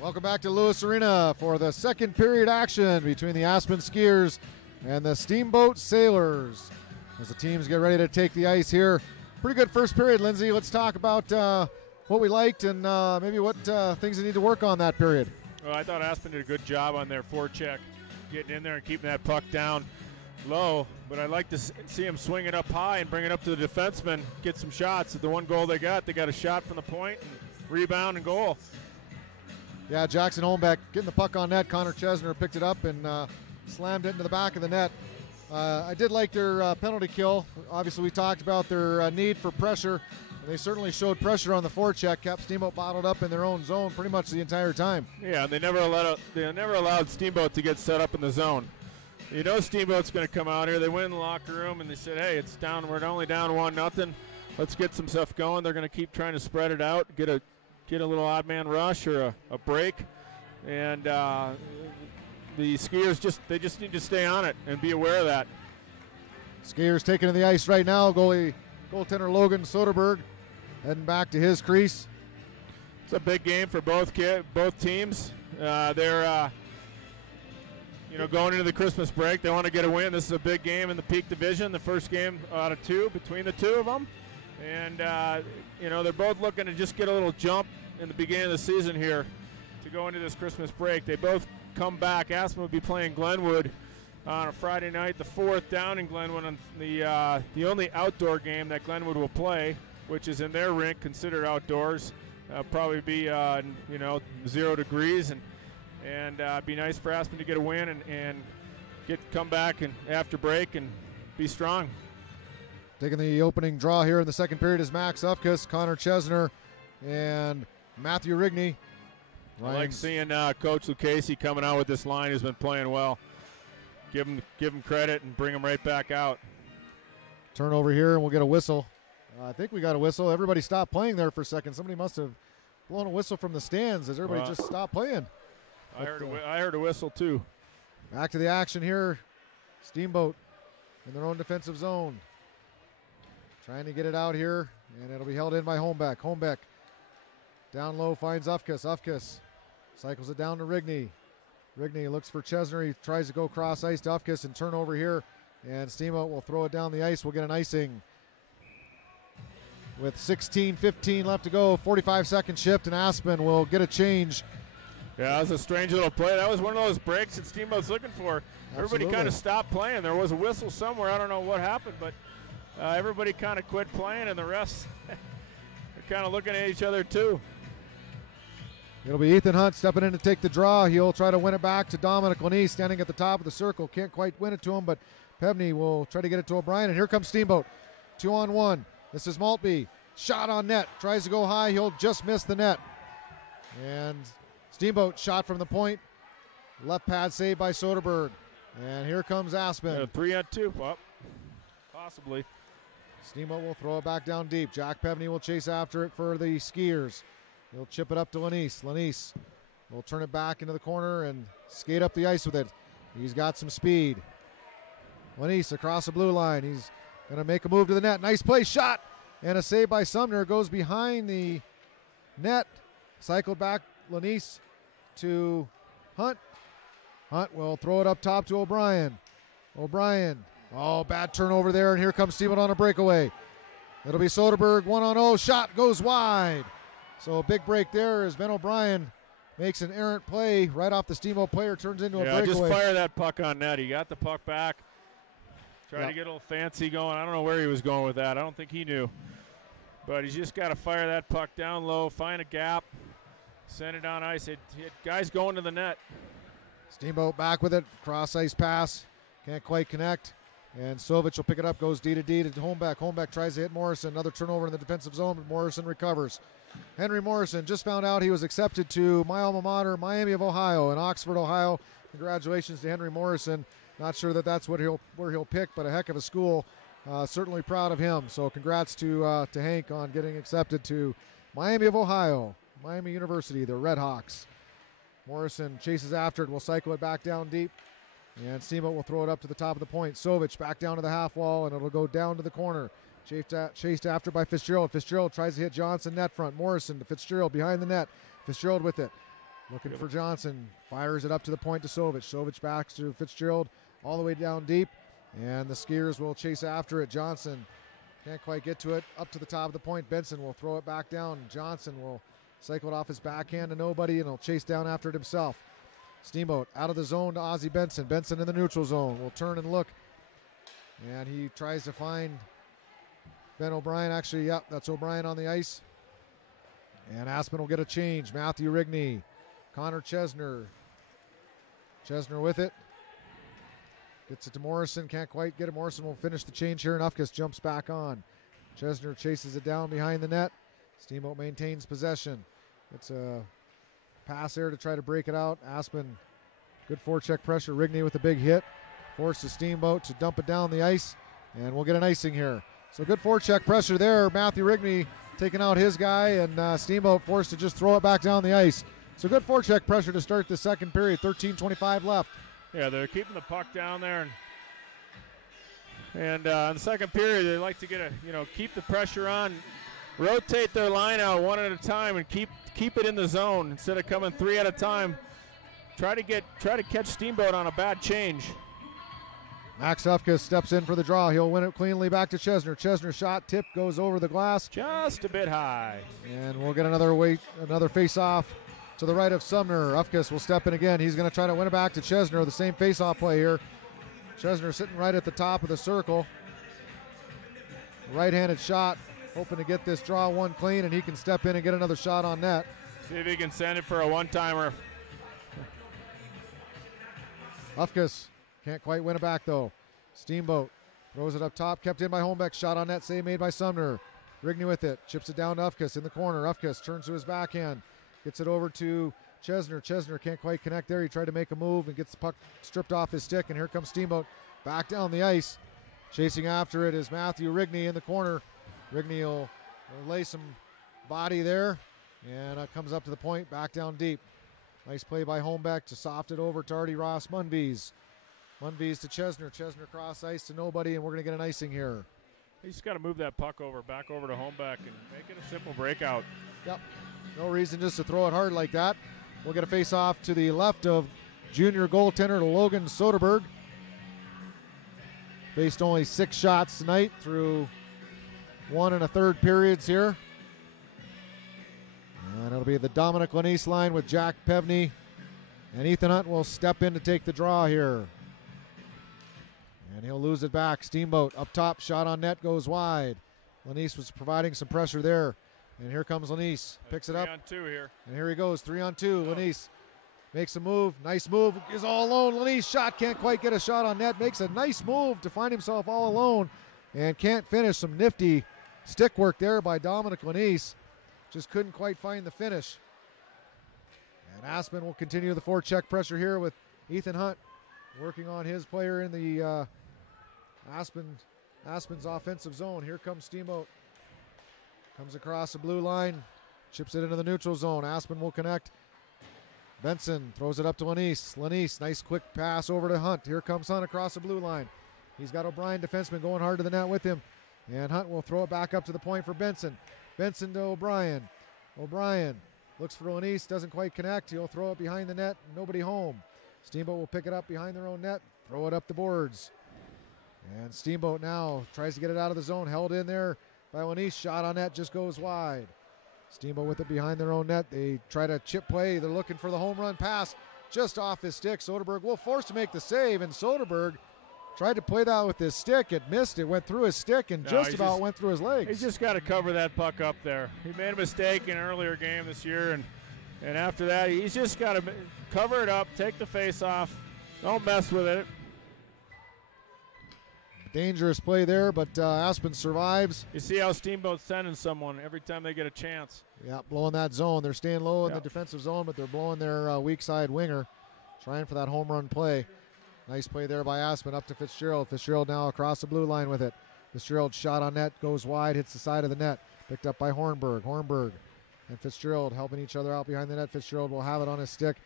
Welcome back to Lewis Arena for the second period action between the Aspen Skiers and the Steamboat Sailors. As the teams get ready to take the ice here. Pretty good first period, Lindsay. Let's talk about what we liked and maybe what things they need to work on that period. Well, I thought Aspen did a good job on their forecheck, getting in there and keeping that puck down low. But I'd like to see them swing it up high and bring it up to the defenseman, get some shots. The one goal they got a shot from the point, and rebound and goal. Yeah, Jackson Holmbeck getting the puck on net. Connor Chesner picked it up and slammed it into the back of the net. I did like their penalty kill. Obviously, we talked about their need for pressure. They certainly showed pressure on the forecheck, kept Steamboat bottled up in their own zone pretty much the entire time. Yeah, they never allowed Steamboat to get set up in the zone. You know Steamboat's going to come out here. They went in the locker room and they said, "Hey, it's down. We're only down 1-0. Let's get some stuff going." They're going to keep trying to spread it out, get a little odd man rush or a break, and the Skiers just need to stay on it and be aware of that. Skiers taking to the ice right now. Goaltender Logan Soderberg heading back to his crease. It's a big game for both teams. They're going into the Christmas break. They want to get a win. This is a big game in the Peak Division, the first game out of two between the two of them. And, they're both looking to just get a little jump in the beginning of the season here to go into this Christmas break. They both come back. Aspen will be playing Glenwood on a Friday night, the 4th down in Glenwood, on the only outdoor game that Glenwood will play, which is in their rink, considered outdoors. Probably be 0 degrees, and be nice for Aspen to get a win and come back and after break and be strong. Taking the opening draw here in the second period is Max Ufkus, Connor Chesner, and Matthew Rigney. I like seeing Coach Lucchese coming out with this line. Who's been playing well. Give him credit and bring him right back out. Turnover here, and we'll get a whistle. I think we got a whistle. Everybody stopped playing there for a second. Somebody must have blown a whistle from the stands as everybody just stopped playing. I heard a whistle too. Back to the action here. Steamboat in their own defensive zone. Trying to get it out here, and it'll be held in by Holmbeck. Holmbeck down low finds Ufkus. Ufkus cycles it down to Rigney. Rigney looks for Chesner. He tries to go cross ice to Ufkus and turnover here, and Steamboat will throw it down the ice. We'll get an icing. With 16:15 left to go, 45-second shift, and Aspen will get a change. Yeah, that was a strange little play. That was one of those breaks that Steamboat's looking for. Everybody kind of stopped playing. There was a whistle somewhere. I don't know what happened, but everybody kind of quit playing, and the refs are kind of looking at each other too. It'll be Ethan Hunt stepping in to take the draw. He'll try to win it back to Dominic Lanise, standing at the top of the circle. Can't quite win it to him, but Pevney will try to get it to O'Brien, and here comes Steamboat. 2-on-1. This is Maltby. Shot on net. Tries to go high. He'll just miss the net. And Steamboat shot from the point. Left pad saved by Soderberg. And here comes Aspen. 3-on-2. Well, possibly. Steamboat will throw it back down deep. Jack Pevney will chase after it for the Skiers. He'll chip it up to Lanise. Lanise will turn it back into the corner and skate up the ice with it. He's got some speed. Lanise across the blue line. He's going to make a move to the net. Nice play, shot, and a save by Sumner. Goes behind the net. Cycled back Lanise to Hunt. Hunt will throw it up top to O'Brien. O'Brien. Oh, bad turnover there, and here comes Steamboat on a breakaway. It'll be Soderberg, 1-on-0. Shot goes wide. So a big break there as Ben O'Brien makes an errant play right off the Steamboat player, turns into a breakaway. Just fire that puck on net. He got the puck back. Tried to get a little fancy going. I don't know where he was going with that. I don't think he knew. But he's just got to fire that puck down low, find a gap, send it on ice. Guys going to the net. Steamboat back with it. Cross ice pass. Can't quite connect. And Sovich will pick it up, goes D to D to Holmbeck. Holmbeck tries to hit Morrison. Another turnover in the defensive zone, but Morrison recovers. Henry Morrison just found out he was accepted to my alma mater, Miami of Ohio, in Oxford, Ohio. Congratulations to Henry Morrison. Not sure that's where he'll pick, but a heck of a school. Certainly proud of him. So congrats to Hank on getting accepted to Miami of Ohio, Miami University, the Red Hawks. Morrison chases after it. Will cycle it back down deep. And Steamboat will throw it up to the top of the point. Sovich back down to the half wall, and it'll go down to the corner. Chased after by Fitzgerald. Fitzgerald tries to hit Johnson net front. Morrison to Fitzgerald behind the net. Fitzgerald with it. Looking for Johnson. Fires it up to the point to Sovic. Sovic back to Fitzgerald all the way down deep. And the Skiers will chase after it. Johnson can't quite get to it. Up to the top of the point. Benson will throw it back down. Johnson will cycle it off his backhand to nobody, and he'll chase down after it himself. Steamboat out of the zone to Ozzie Benson. Benson in the neutral zone. Will turn and look. And he tries to find Ben O'Brien. Actually, yep, that's O'Brien on the ice. And Aspen will get a change. Matthew Rigney. Connor Chesner. Chesner with it. Gets it to Morrison. Can't quite get it. Morrison will finish the change here, and Ufkus jumps back on. Chesner chases it down behind the net. Steamboat maintains possession. It's a pass there to try to break it out. Aspen, good forecheck pressure. Rigney with a big hit. Forces Steamboat to dump it down the ice, and we'll get an icing here. So good forecheck pressure there. Matthew Rigney taking out his guy, and Steamboat forced to just throw it back down the ice. So good forecheck pressure to start the second period. 13:25 left. Yeah, they're keeping the puck down there, and in the second period, they like to keep the pressure on, rotate their line out one at a time, and keep it in the zone instead of coming three at a time. Try to catch Steamboat on a bad change. Max Ufkus steps in for the draw. He'll win it cleanly back to Chesner. Chesner shot, tip, goes over the glass. Just a bit high. And we'll get another face-off to the right of Sumner. Ufkus will step in again. He's going to try to win it back to Chesner. The same face-off play here. Chesner sitting right at the top of the circle. Right-handed shot, hoping to get this draw one clean, and he can step in and get another shot on net. See if he can send it for a one-timer. Ufkus can't quite win it back, though. Steamboat throws it up top, kept in by Holmbeck. Shot on net, save made by Sumner. Rigney with it, chips it down to Ufkus in the corner. Ufkus turns to his backhand, gets it over to Chesner. Chesner can't quite connect there. He tried to make a move and gets the puck stripped off his stick, and here comes Steamboat back down the ice. Chasing after it is Matthew Rigney in the corner. Rigney will lay some body there, and comes up to the point, back down deep. Nice play by Holmbeck to soft it over to Artie Ross Munvies. Munvies to Chesner. Chesner cross ice to nobody, and we're going to get an icing here. He's got to move that puck back over to Holmbeck and make it a simple breakout. Yep. No reason just to throw it hard like that. We'll get a face-off to the left of junior goaltender Logan Soderberg. Faced only 6 shots tonight through 1 1/3 periods here. And it'll be the Dominic Lanise line with Jack Pevney. And Ethan Hunt will step in to take the draw here. And he'll lose it back. Steamboat up top, shot on net, goes wide. Lanise was providing some pressure there. And here comes Lanise. Picks it up. 3-on-2 here. And here he goes, 3-on-2. Lanise makes a move. Nice move. Is all alone. Lanise shot. Can't quite get a shot on net. Makes a nice move to find himself all alone. And can't finish. Some nifty stick work there by Dominic Lanise. Just couldn't quite find the finish. And Aspen will continue the forecheck pressure here with Ethan Hunt working on his player in the Aspen's offensive zone. Here comes Steamboat. Comes across the blue line, chips it into the neutral zone. Aspen will connect. Benson throws it up to Lanise. Lanise, nice quick pass over to Hunt. Here comes Hunt across the blue line. He's got O'Brien, defenseman, going hard to the net with him. And Hunt will throw it back up to the point for Benson. Benson to O'Brien. O'Brien looks for Lanise, doesn't quite connect. He'll throw it behind the net, nobody home. Steamboat will pick it up behind their own net, throw it up the boards. And Steamboat now tries to get it out of the zone, held in there by Lanise. Shot on net, just goes wide. Steamboat with it behind their own net. They try to chip play. They're looking for the home run pass just off his stick. Soderberg will force to make the save, and Soderberg tried to play that with his stick. It missed. It went through his stick and went through his legs. He's just got to cover that puck up there. He made a mistake in an earlier game this year, and after that, he's just got to cover it up, take the face off, don't mess with it. Dangerous play there, but Aspen survives. You see how Steamboat's sending someone every time they get a chance. Yeah, blowing that zone. They're staying low in the defensive zone, but they're blowing their weak side winger, trying for that home run play. Nice play there by Aspen up to Fitzgerald. Fitzgerald now across the blue line with it. Fitzgerald shot on net, goes wide, hits the side of the net. Picked up by Hornberg. Hornberg and Fitzgerald helping each other out behind the net. Fitzgerald will have it on his stick.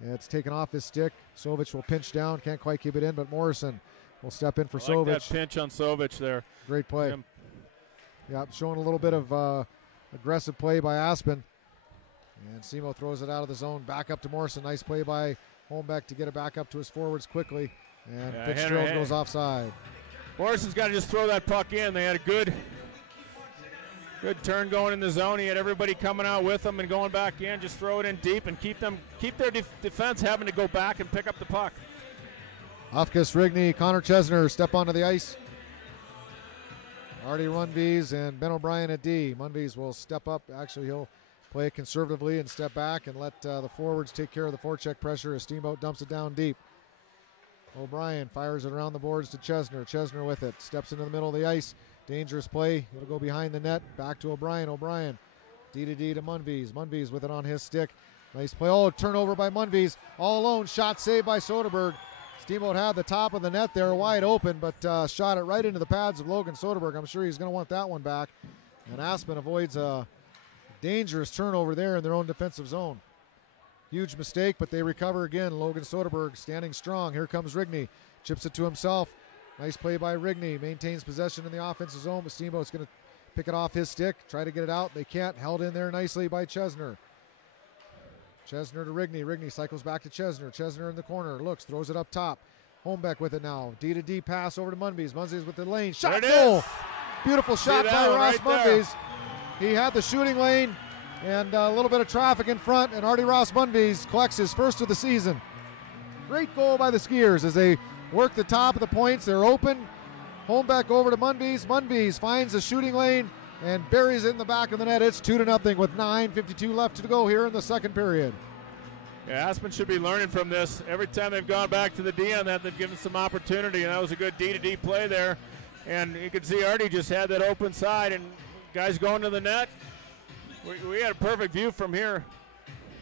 It's taken off his stick. Sovic will pinch down, can't quite keep it in, but Morrison will step in for Sovic. That pinch on Sovic there. Great play. Yeah, showing a little bit of aggressive play by Aspen. And Simo throws it out of the zone, back up to Morrison. Nice play by Holmbeck to get it back up to his forwards quickly. And Fitzgerald goes offside. Morrison's got to just throw that puck in. They had a good turn going in the zone. He had everybody coming out with him and going back in. Just throw it in deep and keep their defense having to go back and pick up the puck. Hofkus, Rigney, Connor Chesner step onto the ice. Artie Runvies and Ben O'Brien at D. Munvies will step up. Actually, he'll play it conservatively and step back and let the forwards take care of the forecheck pressure as Steamboat dumps it down deep. O'Brien fires it around the boards to Chesner. Chesner with it. Steps into the middle of the ice. Dangerous play. It'll go behind the net. Back to O'Brien. O'Brien. D to Munvies. Munvies with it on his stick. Nice play. Oh, turnover by Munvies. All alone. Shot saved by Soderberg. Steamboat had the top of the net there wide open, but shot it right into the pads of Logan Soderberg. I'm sure he's going to want that one back. And Aspen avoids a dangerous turnover there in their own defensive zone. Huge mistake, but they recover again. Logan Soderberg standing strong. Here comes Rigney. Chips it to himself. Nice play by Rigney. Maintains possession in the offensive zone, but Steamboat's going to pick it off his stick. Try to get it out. They can't. Held in there nicely by Chesner. Chesner to Rigney. Rigney cycles back to Chesner. Chesner in the corner. Looks. Throws it up top. Holmbeck with it now. D to D pass over to Munvies. Munvies with the lane. Shot goal. Beautiful shot by Ross Munvies. He had the shooting lane and a little bit of traffic in front, and Artie Ross Munvies collects his first of the season. Great goal by the Skiers as they work the top of the points. They're open. Holmbeck over to Munvies. Munvies finds the shooting lane and buries it in the back of the net. It's 2-0 with 9:52 left to go here in the second period. Yeah, Aspen should be learning from this. Every time they've gone back to the D on that, they've given some opportunity, and that was a good D-to-D play there. And you can see Artie just had that open side, and guys going to the net. We had a perfect view from here.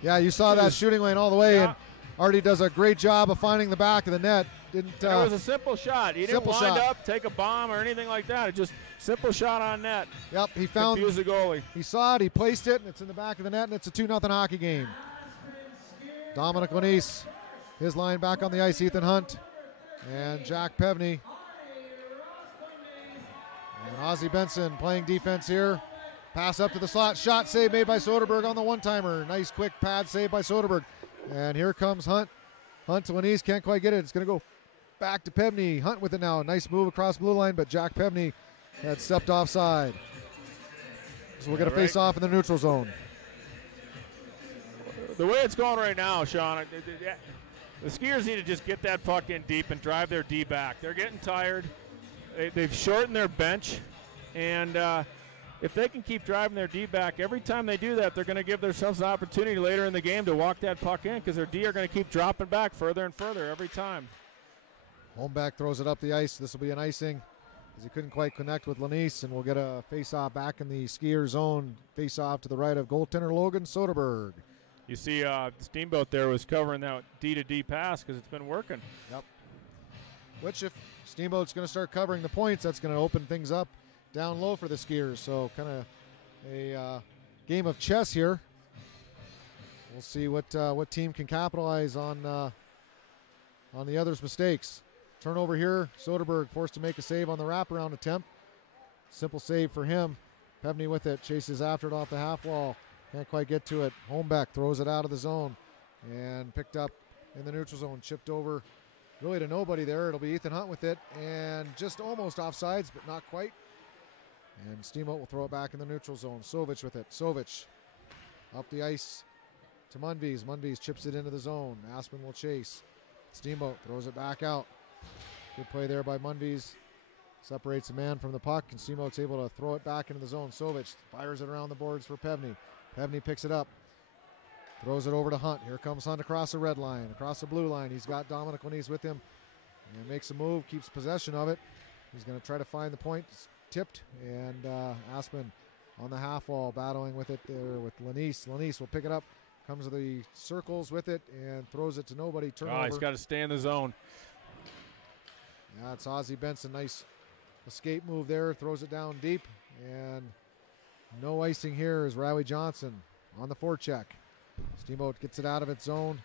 Yeah, you saw that shooting lane all the way, and Artie does a great job of finding the back of the net. It was a simple shot. He didn't wind up, take a bomb, or anything like that. It just simple shot on net. Yep, he found. Confused the goalie. He saw it, he placed it, and it's in the back of the net, and it's a 2-0 hockey game. Dominic Lanise, his line back on the ice. Ethan Hunt and Jack Pevney. And Ozzie Benson playing defense here. Pass up to the slot. Shot save made by Soderberg on the one-timer. Nice quick pad save by Soderberg. And here comes Hunt. Hunt to Lanise. Can't quite get it. It's going to go back to Pevney. Hunt with it now. Nice move across blue line, but Jack Pevney had stepped offside. So we'll get a face-off in the neutral zone. The way it's going right now, Sean, the Skiers need to just get that puck in deep and drive their D back. They're getting tired. They've shortened their bench, and if they can keep driving their D back, every time they do that, they're going to give themselves an opportunity later in the game to walk that puck in because their D are going to keep dropping back further and further every time. Holmbeck throws it up the ice. This will be an icing as he couldn't quite connect with Lanise, and we'll get a face-off back in the Skier zone. Face-off to the right of goaltender Logan Soderberg. You see Steamboat there was covering that D-to-D pass because it's been working. Yep. Which if Steamboat's going to start covering the points, that's going to open things up down low for the Skiers. So kind of a game of chess here. We'll see what team can capitalize on the other's mistakes. Turnover here. Soderberg forced to make a save on the wraparound attempt. Simple save for him. Pevney with it. Chases after it off the half wall. Can't quite get to it. Holmbeck throws it out of the zone and picked up in the neutral zone. Chipped over really to nobody there. It'll be Ethan Hunt with it and just almost offsides, but not quite. And Steamboat will throw it back in the neutral zone. Sovich with it. Sovich up the ice to Munvies. Munvies chips it into the zone. Aspen will chase. Steamboat throws it back out. Good play there by Munvies. Separates a man from the puck, and Steamboat's able to throw it back into the zone. Sovich fires it around the boards for Pevney. Pevney picks it up. Throws it over to Hunt. Here comes Hunt across the red line, across the blue line. He's got Dominic Lanise with him. And makes a move, keeps possession of it. He's going to try to find the point. It's tipped, and Aspen on the half wall battling with it there with Lanise. Lanise will pick it up, comes to the circles with it, and throws it to nobody. Turnover. He's got to stay in the zone. Yeah, it's Ozzie Benson. Nice escape move there. Throws it down deep, and no icing here is Riley Johnson on the forecheck. Steamboat gets it out of its zone,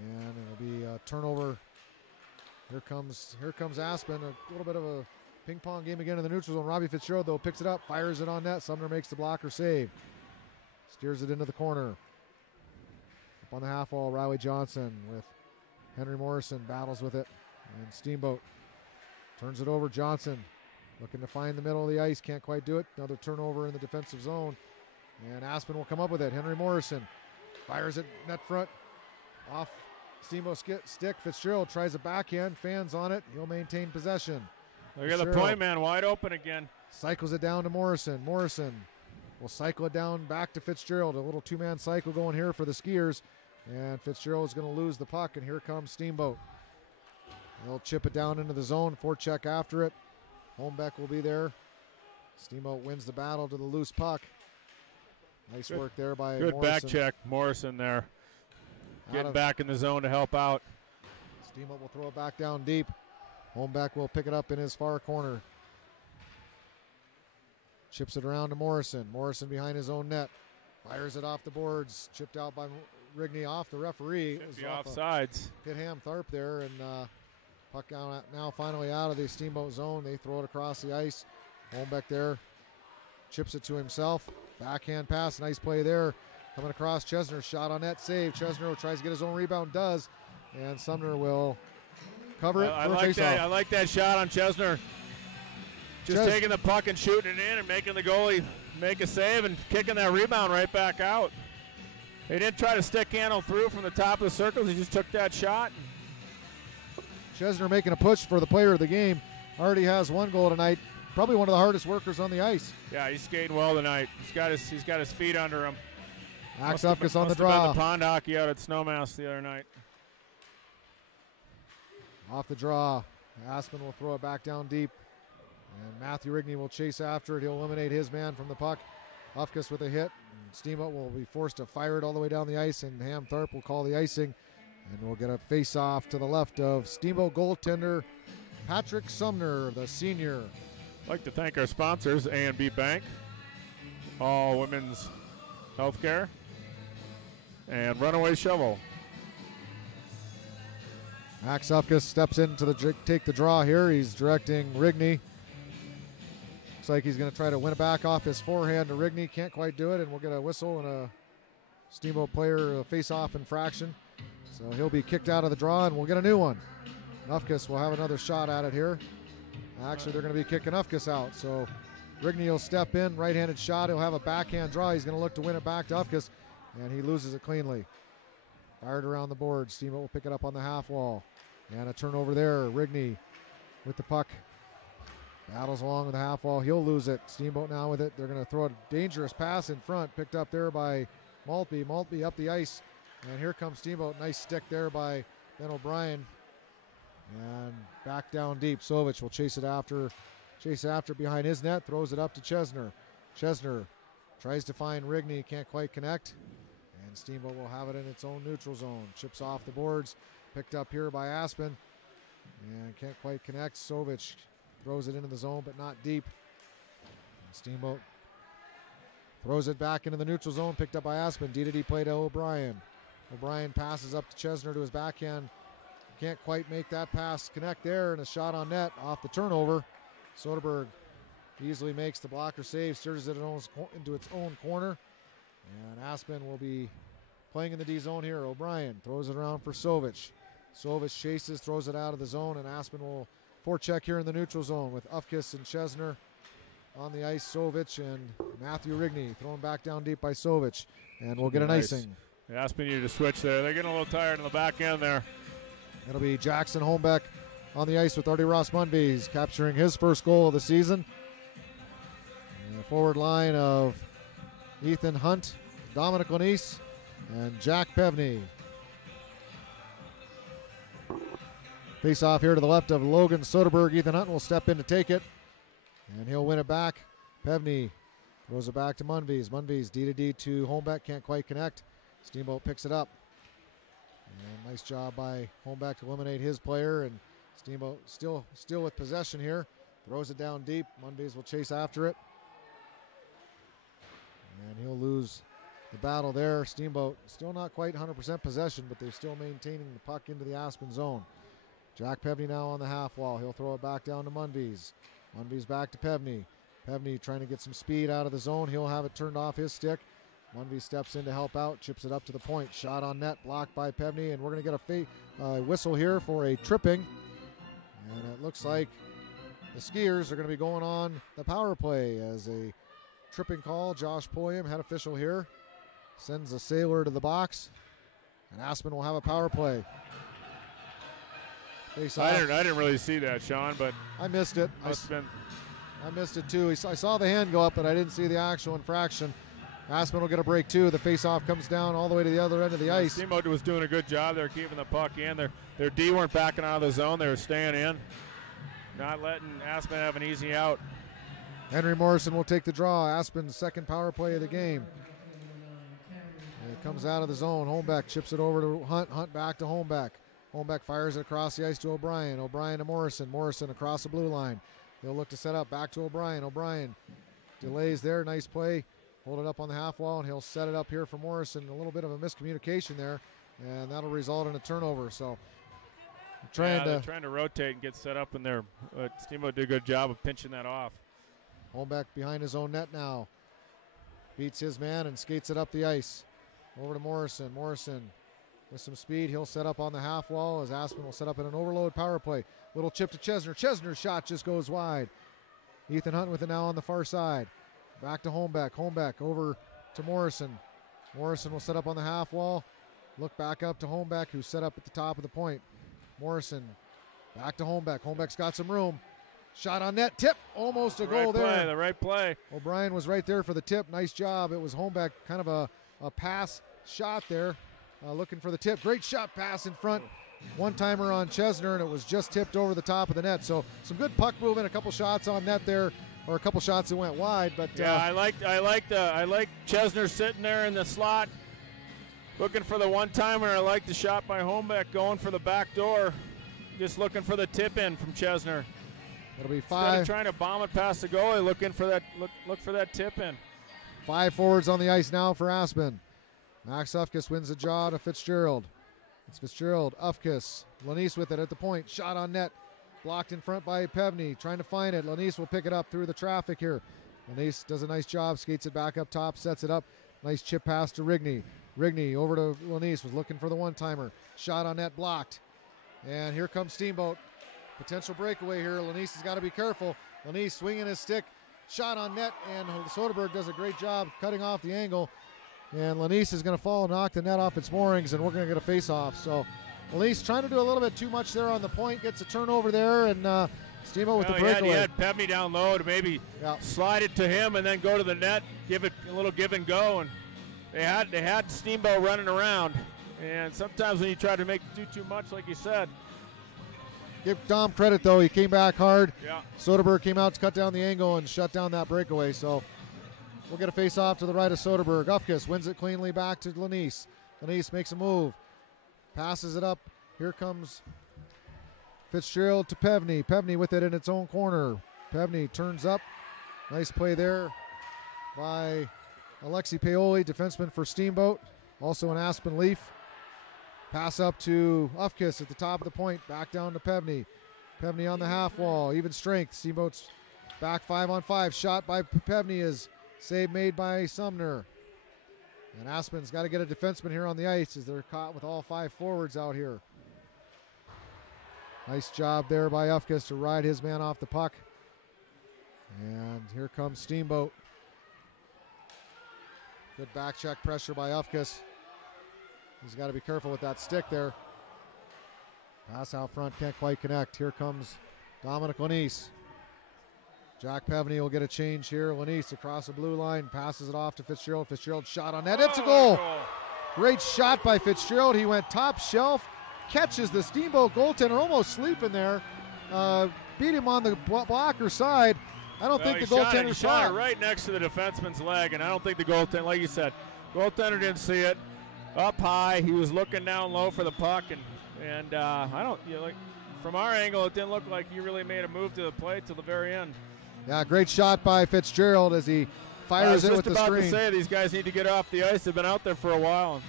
and it'll be a turnover. Here comes Aspen. A little bit of a ping pong game again in the neutral zone. Robbie Fitzgerald though picks it up, fires it on net. Sumner makes the blocker save. Steers it into the corner. Up on the half wall, Riley Johnson with Henry Morrison battles with it. And Steamboat turns it over. Johnson looking to find the middle of the ice. Can't quite do it. Another turnover in the defensive zone. And Aspen will come up with it. Henry Morrison fires it net front. Off Steamboat stick. Fitzgerald tries a backhand. Fans on it. He'll maintain possession. Look at the point man wide open again. Cycles it down to Morrison. Morrison will cycle it down back to Fitzgerald. A little two-man cycle going here for the Skiers. And Fitzgerald is going to lose the puck, and here comes Steamboat. They'll chip it down into the zone. Forecheck after it. Holmbeck will be there. Steamboat wins the battle to the loose puck. Nice work there by Good Morrison. back check. Morrison there. Getting back in the zone to help out. Steamboat will throw it back down deep. Holmbeck will pick it up in his far corner. Chips it around to Morrison. Morrison behind his own net. Fires it off the boards. Chipped out by Rigney off the referee. Should be offsides. Pitham Tharp there, and puck now finally out of the Steamboat zone. They throw it across the ice. Holmbeck there chips it to himself. Backhand pass, nice play there. Coming across, Chesner, shot on net, save. Chesner tries to get his own rebound, does, and Sumner will cover it. I like that. I like that shot on Chesner. Just taking the puck and shooting it in and making the goalie make a save and kicking that rebound right back out. He didn't try to stick handle through from the top of the circles. He just took that shot. Chesner making a push for the player of the game. Already has one goal tonight. Probably one of the hardest workers on the ice. Yeah, he's skating well tonight. He's got his feet under him. Max Upkus on the draw. Must have been the pond hockey out at Snowmass the other night. Off the draw. Aspen will throw it back down deep. And Matthew Rigney will chase after it. He'll eliminate his man from the puck. Upkus with a hit. Steamboat will be forced to fire it all the way down the ice, and Ham Tharp will call the icing. And we'll get a face-off to the left of Steamboat goaltender Patrick Sumner, the senior. I'd like to thank our sponsors, A&B Bank, All Women's Healthcare, and Runaway Shovel. Max Upkus steps in to take the draw here. He's directing Rigney. Looks like he's going to try to win it back off his forehand to Rigney. Can't quite do it, and we'll get a whistle and a Steamboat player face-off infraction. So he'll be kicked out of the draw, and we'll get a new one. Upkus will have another shot at it here. Actually, they're going to be kicking Upkus out. So Rigney will step in, right-handed shot. He'll have a backhand draw. He's going to look to win it back to Upkus, and he loses it cleanly. Fired around the board. Steamboat will pick it up on the half wall. And a turnover there. Rigney with the puck. Battles along with the half wall. He'll lose it. Steamboat now with it. They're going to throw a dangerous pass in front. Picked up there by Maltby. Maltby up the ice. And here comes Steamboat. Nice stick there by Ben O'Brien. And back down deep. Sovich will chase after behind his net. Throws it up to Chesner. Chesner tries to find Rigney. Can't quite connect. And Steamboat will have it in its own neutral zone. Chips off the boards. Picked up here by Aspen. And can't quite connect. Sovich throws it into the zone, but not deep. And Steamboat throws it back into the neutral zone. Picked up by Aspen. D-to-D play to O'Brien. O'Brien passes up to Chesner to his backhand. Can't quite make that pass connect there, and a shot on net off the turnover. Soderberg easily makes the blocker save, steers it into its own corner. And Aspen will be playing in the D zone here. O'Brien throws it around for Sovich. Sovich chases, throws it out of the zone, and Aspen will forecheck here in the neutral zone with Upkus and Chesner on the ice. Sovich and Matthew Rigney thrown back down deep by Sovich, and we'll get an icing. Aspen needed to switch there. They're getting a little tired in the back end there. It'll be Jackson Holmbeck on the ice with Artie Ross Munvies capturing his first goal of the season. And the forward line of Ethan Hunt, Dominic Lanise, and Jack Pevney. Face off here to the left of Logan Soderberg. Ethan Hunt will step in to take it, and he'll win it back. Pevney throws it back to Munvies. Munvies D-to-D to Holmbeck, can't quite connect. Steamboat picks it up. And nice job by Holmbeck to eliminate his player, and Steamboat still with possession here. Throws it down deep. Munvies will chase after it. And he'll lose the battle there. Steamboat still not quite 100% possession, but they're still maintaining the puck into the Aspen zone. Jack Pevney now on the half wall. He'll throw it back down to Munvies. Munvies back to Pevney. Pevney trying to get some speed out of the zone. He'll have it turned off his stick. Munvey steps in to help out, chips it up to the point. Shot on net, blocked by Pevney, and we're going to get a whistle here for a tripping. And it looks like the Skiers are going to be going on the power play as a tripping call. Josh Pulliam, head official here, sends a sailor to the box, and Aspen will have a power play. I didn't really see that, Sean, but I missed it. I missed it too. I saw the hand go up, but I didn't see the actual infraction. Aspen will get a break too. The face-off comes down all the way to the other end of the ice. Steamboat was doing a good job there keeping the puck in. Their D weren't backing out of the zone. They were staying in, not letting Aspen have an easy out. Henry Morrison will take the draw. Aspen's second power play of the game. And it comes out of the zone. Holmbeck chips it over to Hunt. Hunt back to Holmbeck. Holmbeck fires it across the ice to O'Brien. O'Brien to Morrison. Morrison across the blue line. They'll look to set up. Back to O'Brien. O'Brien delays there. Nice play. Hold it up on the half wall, and he'll set it up here for Morrison. A little bit of a miscommunication there, and that'll result in a turnover. So they're trying to rotate and get set up in there. Steamboat did a good job of pinching that off. Holmbeck behind his own net now. Beats his man and skates it up the ice. Over to Morrison. Morrison with some speed. He'll set up on the half wall as Aspen will set up in an overload power play. Little chip to Chesner. Chesner's shot just goes wide. Ethan Hunt with it now on the far side. Back to Holmbeck. Holmbeck over to Morrison. Morrison will set up on the half wall. Look back up to Holmbeck, who's set up at the top of the point. Morrison back to Holmbeck. Holmbeck's got some room. Shot on net. Tip. Almost a goal there. The right play. O'Brien was right there for the tip. Nice job. It was Holmbeck, kind of a pass shot there. Looking for the tip. Great shot pass in front. One-timer on Chesner, and it was just tipped over the top of the net. So some good puck movement. A couple shots on net there. Or a couple shots that went wide, but yeah, I like Chesner sitting there in the slot, looking for the one-timer. I like the shot by Holmbeck going for the back door, just looking for the tip in from Chesner. It'll be Instead of trying to bomb it past the goalie, looking for that look for that tip in. 5 forwards on the ice now for Aspen. Max Ufkes wins the draw to Fitzgerald. It's Fitzgerald, Ufkes, Lanise with it at the point. Shot on net. Blocked in front by Pevney, trying to find it. Lanise will pick it up through the traffic here. Lanise does a nice job, skates it back up top, sets it up. Nice chip pass to Rigney. Rigney over to Lanise, was looking for the one-timer. Shot on net, blocked. And here comes Steamboat. Potential breakaway here. Lanise has got to be careful. Lanise swinging his stick. Shot on net, and Soderberg does a great job cutting off the angle. And Lanise is going to fall and knock the net off its moorings, and we're going to get a face-off. So Lanise trying to do a little bit too much there on the point, gets a turnover there, and Steamboat with the breakaway. He had Pevney down low to maybe slide it to him and then go to the net, give it a little give and go, and they had Steamboat running around. And sometimes when you try to do too much, like you said. Give Dom credit, though. He came back hard. Yeah. Soderberg came out to cut down the angle and shut down that breakaway. So we'll get a face-off to the right of Soderberg. Ufkes wins it cleanly back to Lanise. Lanise makes a move. Passes it up. Here comes Fitzgerald to Pevney. Pevney with it in its own corner. Pevney turns up. Nice play there by Alexi Paoli, defenseman for Steamboat. Also an Aspen Leaf. Pass up to Ufkes at the top of the point. Back down to Pevney. Pevney on the half wall. Even strength. Steamboat's back 5-on-5. Shot by Pevney is save made by Sumner. And Aspen's got to get a defenseman here on the ice as they're caught with all 5 forwards out here. Nice job there by Ufkes to ride his man off the puck. And here comes Steamboat. Good back check pressure by Ufkes. He's got to be careful with that stick there. Pass out front, can't quite connect. Here comes Dominic Lanise. Jack Pevney will get a change here. Lanise across the blue line, passes it off to Fitzgerald. Fitzgerald shot on net. It's a goal. Great shot by Fitzgerald. He went top shelf, catches the Steamboat goaltender, almost sleeping there. Beat him on the blocker side. I don't think the goaltender shot it right next to the defenseman's leg, and I don't think the goaltender, like you said, goaltender didn't see it. Up high, he was looking down low for the puck, and I don't, like from our angle, it didn't look like he really made a move to the plate till the very end. Yeah, great shot by Fitzgerald as he fires it with the screen. I was just about to say these guys need to get off the ice. They've been out there for a while.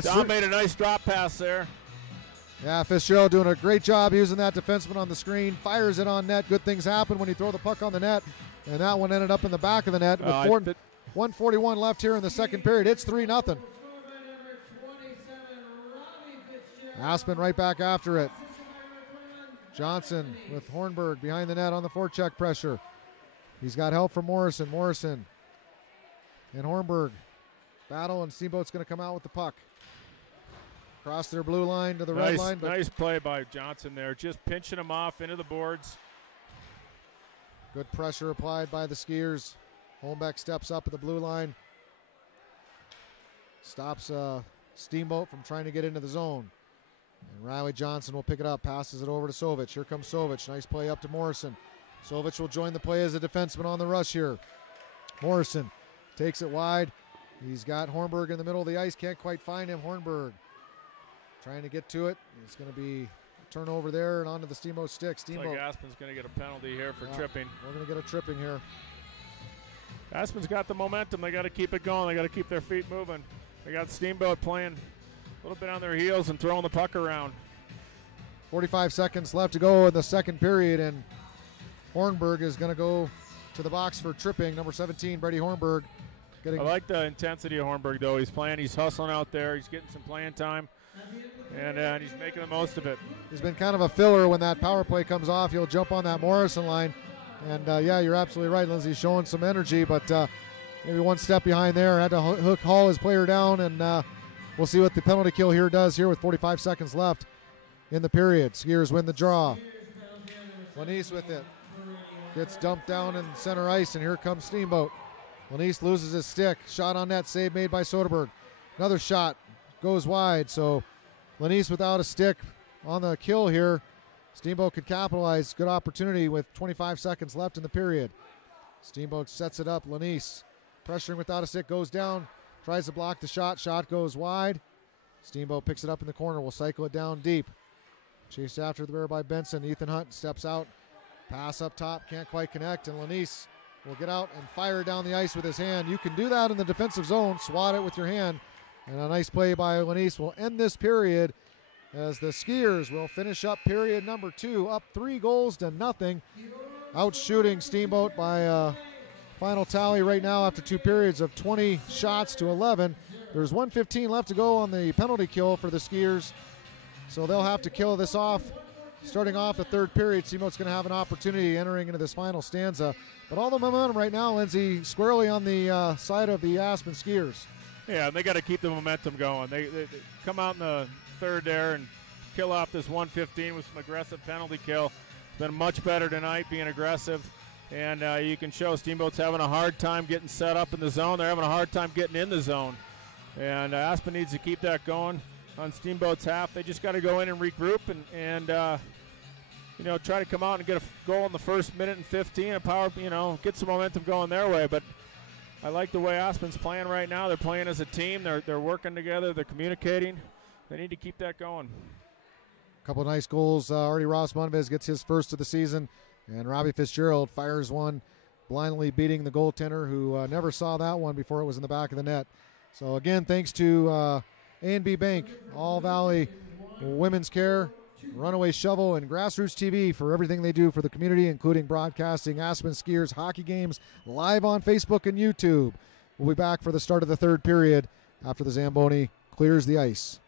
Dom made a nice drop pass there. Yeah, Fitzgerald doing a great job using that defenseman on the screen. Fires it on net. Good things happen when you throw the puck on the net. And that one ended up in the back of the net with 1:41 left here in the second period. It's 3-0. Aspen right back after it. Johnson with Hornberg behind the net on the forecheck pressure. He's got help from Morrison. Morrison and Hornberg battle, and Steamboat's going to come out with the puck. Across their blue line to the red line. Nice play by Johnson there, just pinching him off into the boards. Good pressure applied by the Skiers. Holmbeck steps up at the blue line. Stops Steamboat from trying to get into the zone. And Riley Johnson will pick it up, passes it over to Sovic. Here comes Sovic. Nice play up to Morrison. Sovic will join the play as a defenseman on the rush here. Morrison takes it wide. He's got Hornberg in the middle of the ice. Can't quite find him. Hornberg trying to get to it. It's going to be a turnover there and onto the Steamboat stick. Steamboat. Looks like Aspen's going to get a penalty here for tripping. We're going to get a tripping here. Aspen's got the momentum. They got to keep it going. They got to keep their feet moving. They got Steamboat playing a little bit on their heels and throwing the puck around. 45 seconds left to go in the second period, and Hornberg is going to go to the box for tripping. Number 17, Brady Hornberg. I like the intensity of Hornberg, though. He's playing. He's hustling out there. He's getting some playing time, and he's making the most of it. He's been kind of a filler when that power play comes off. He'll jump on that Morrison line. And, yeah, you're absolutely right, Lindsay. Showing some energy, but maybe one step behind there. Had to haul his player down, and we'll see what the penalty kill here does here with 45 seconds left in the period. Skiers win the draw. Lanise with it. Gets dumped down in center ice, and here comes Steamboat. Lanise loses his stick. Shot on net, save made by Soderberg. Another shot goes wide, so Lanise without a stick on the kill here. Steamboat could capitalize. Good opportunity with 25 seconds left in the period. Steamboat sets it up. Lanise pressuring without a stick, goes down, tries to block the shot. Shot goes wide. Steamboat picks it up in the corner. Will cycle it down deep. Chased after the bear by Benson. Ethan Hunt steps out. Pass up top, can't quite connect, and Lanise will get out and fire down the ice with his hand. You can do that in the defensive zone. Swat it with your hand. And a nice play by Lanise will end this period as the Skiers will finish up period number 2, up 3-0. Out shooting Steamboat by a final tally right now after 2 periods of 20 shots to 11. There's 1:15 left to go on the penalty kill for the Skiers, so they'll have to kill this off. Starting off the third period, Steamboat's going to have an opportunity entering into this final stanza. But all the momentum right now, Lindsay, squarely on the side of the Aspen Skiers. Yeah, they got to keep the momentum going. They come out in the third there and kill off this 1:15 with some aggressive penalty kill. Been much better tonight being aggressive. And you can show Steamboat's having a hard time getting set up in the zone. They're having a hard time getting in the zone. And Aspen needs to keep that going on Steamboat's half. They just got to go in and regroup and try to come out and get a goal in the first minute and 15 and get some momentum going their way. But I like the way Aspen's playing right now. They're playing as a team. They're working together. They're communicating. They need to keep that going. A couple of nice goals. Already Ross Munvez gets his first of the season, and Robbie Fitzgerald fires one, blindly beating the goaltender who never saw that one before it was in the back of the net. So, again, thanks to A&B Bank, All Valley Women's Care, Runaway Shovel, and Grassroots TV for everything they do for the community, including broadcasting Aspen Skiers hockey games live on Facebook and YouTube. We'll be back for the start of the third period after the Zamboni clears the ice.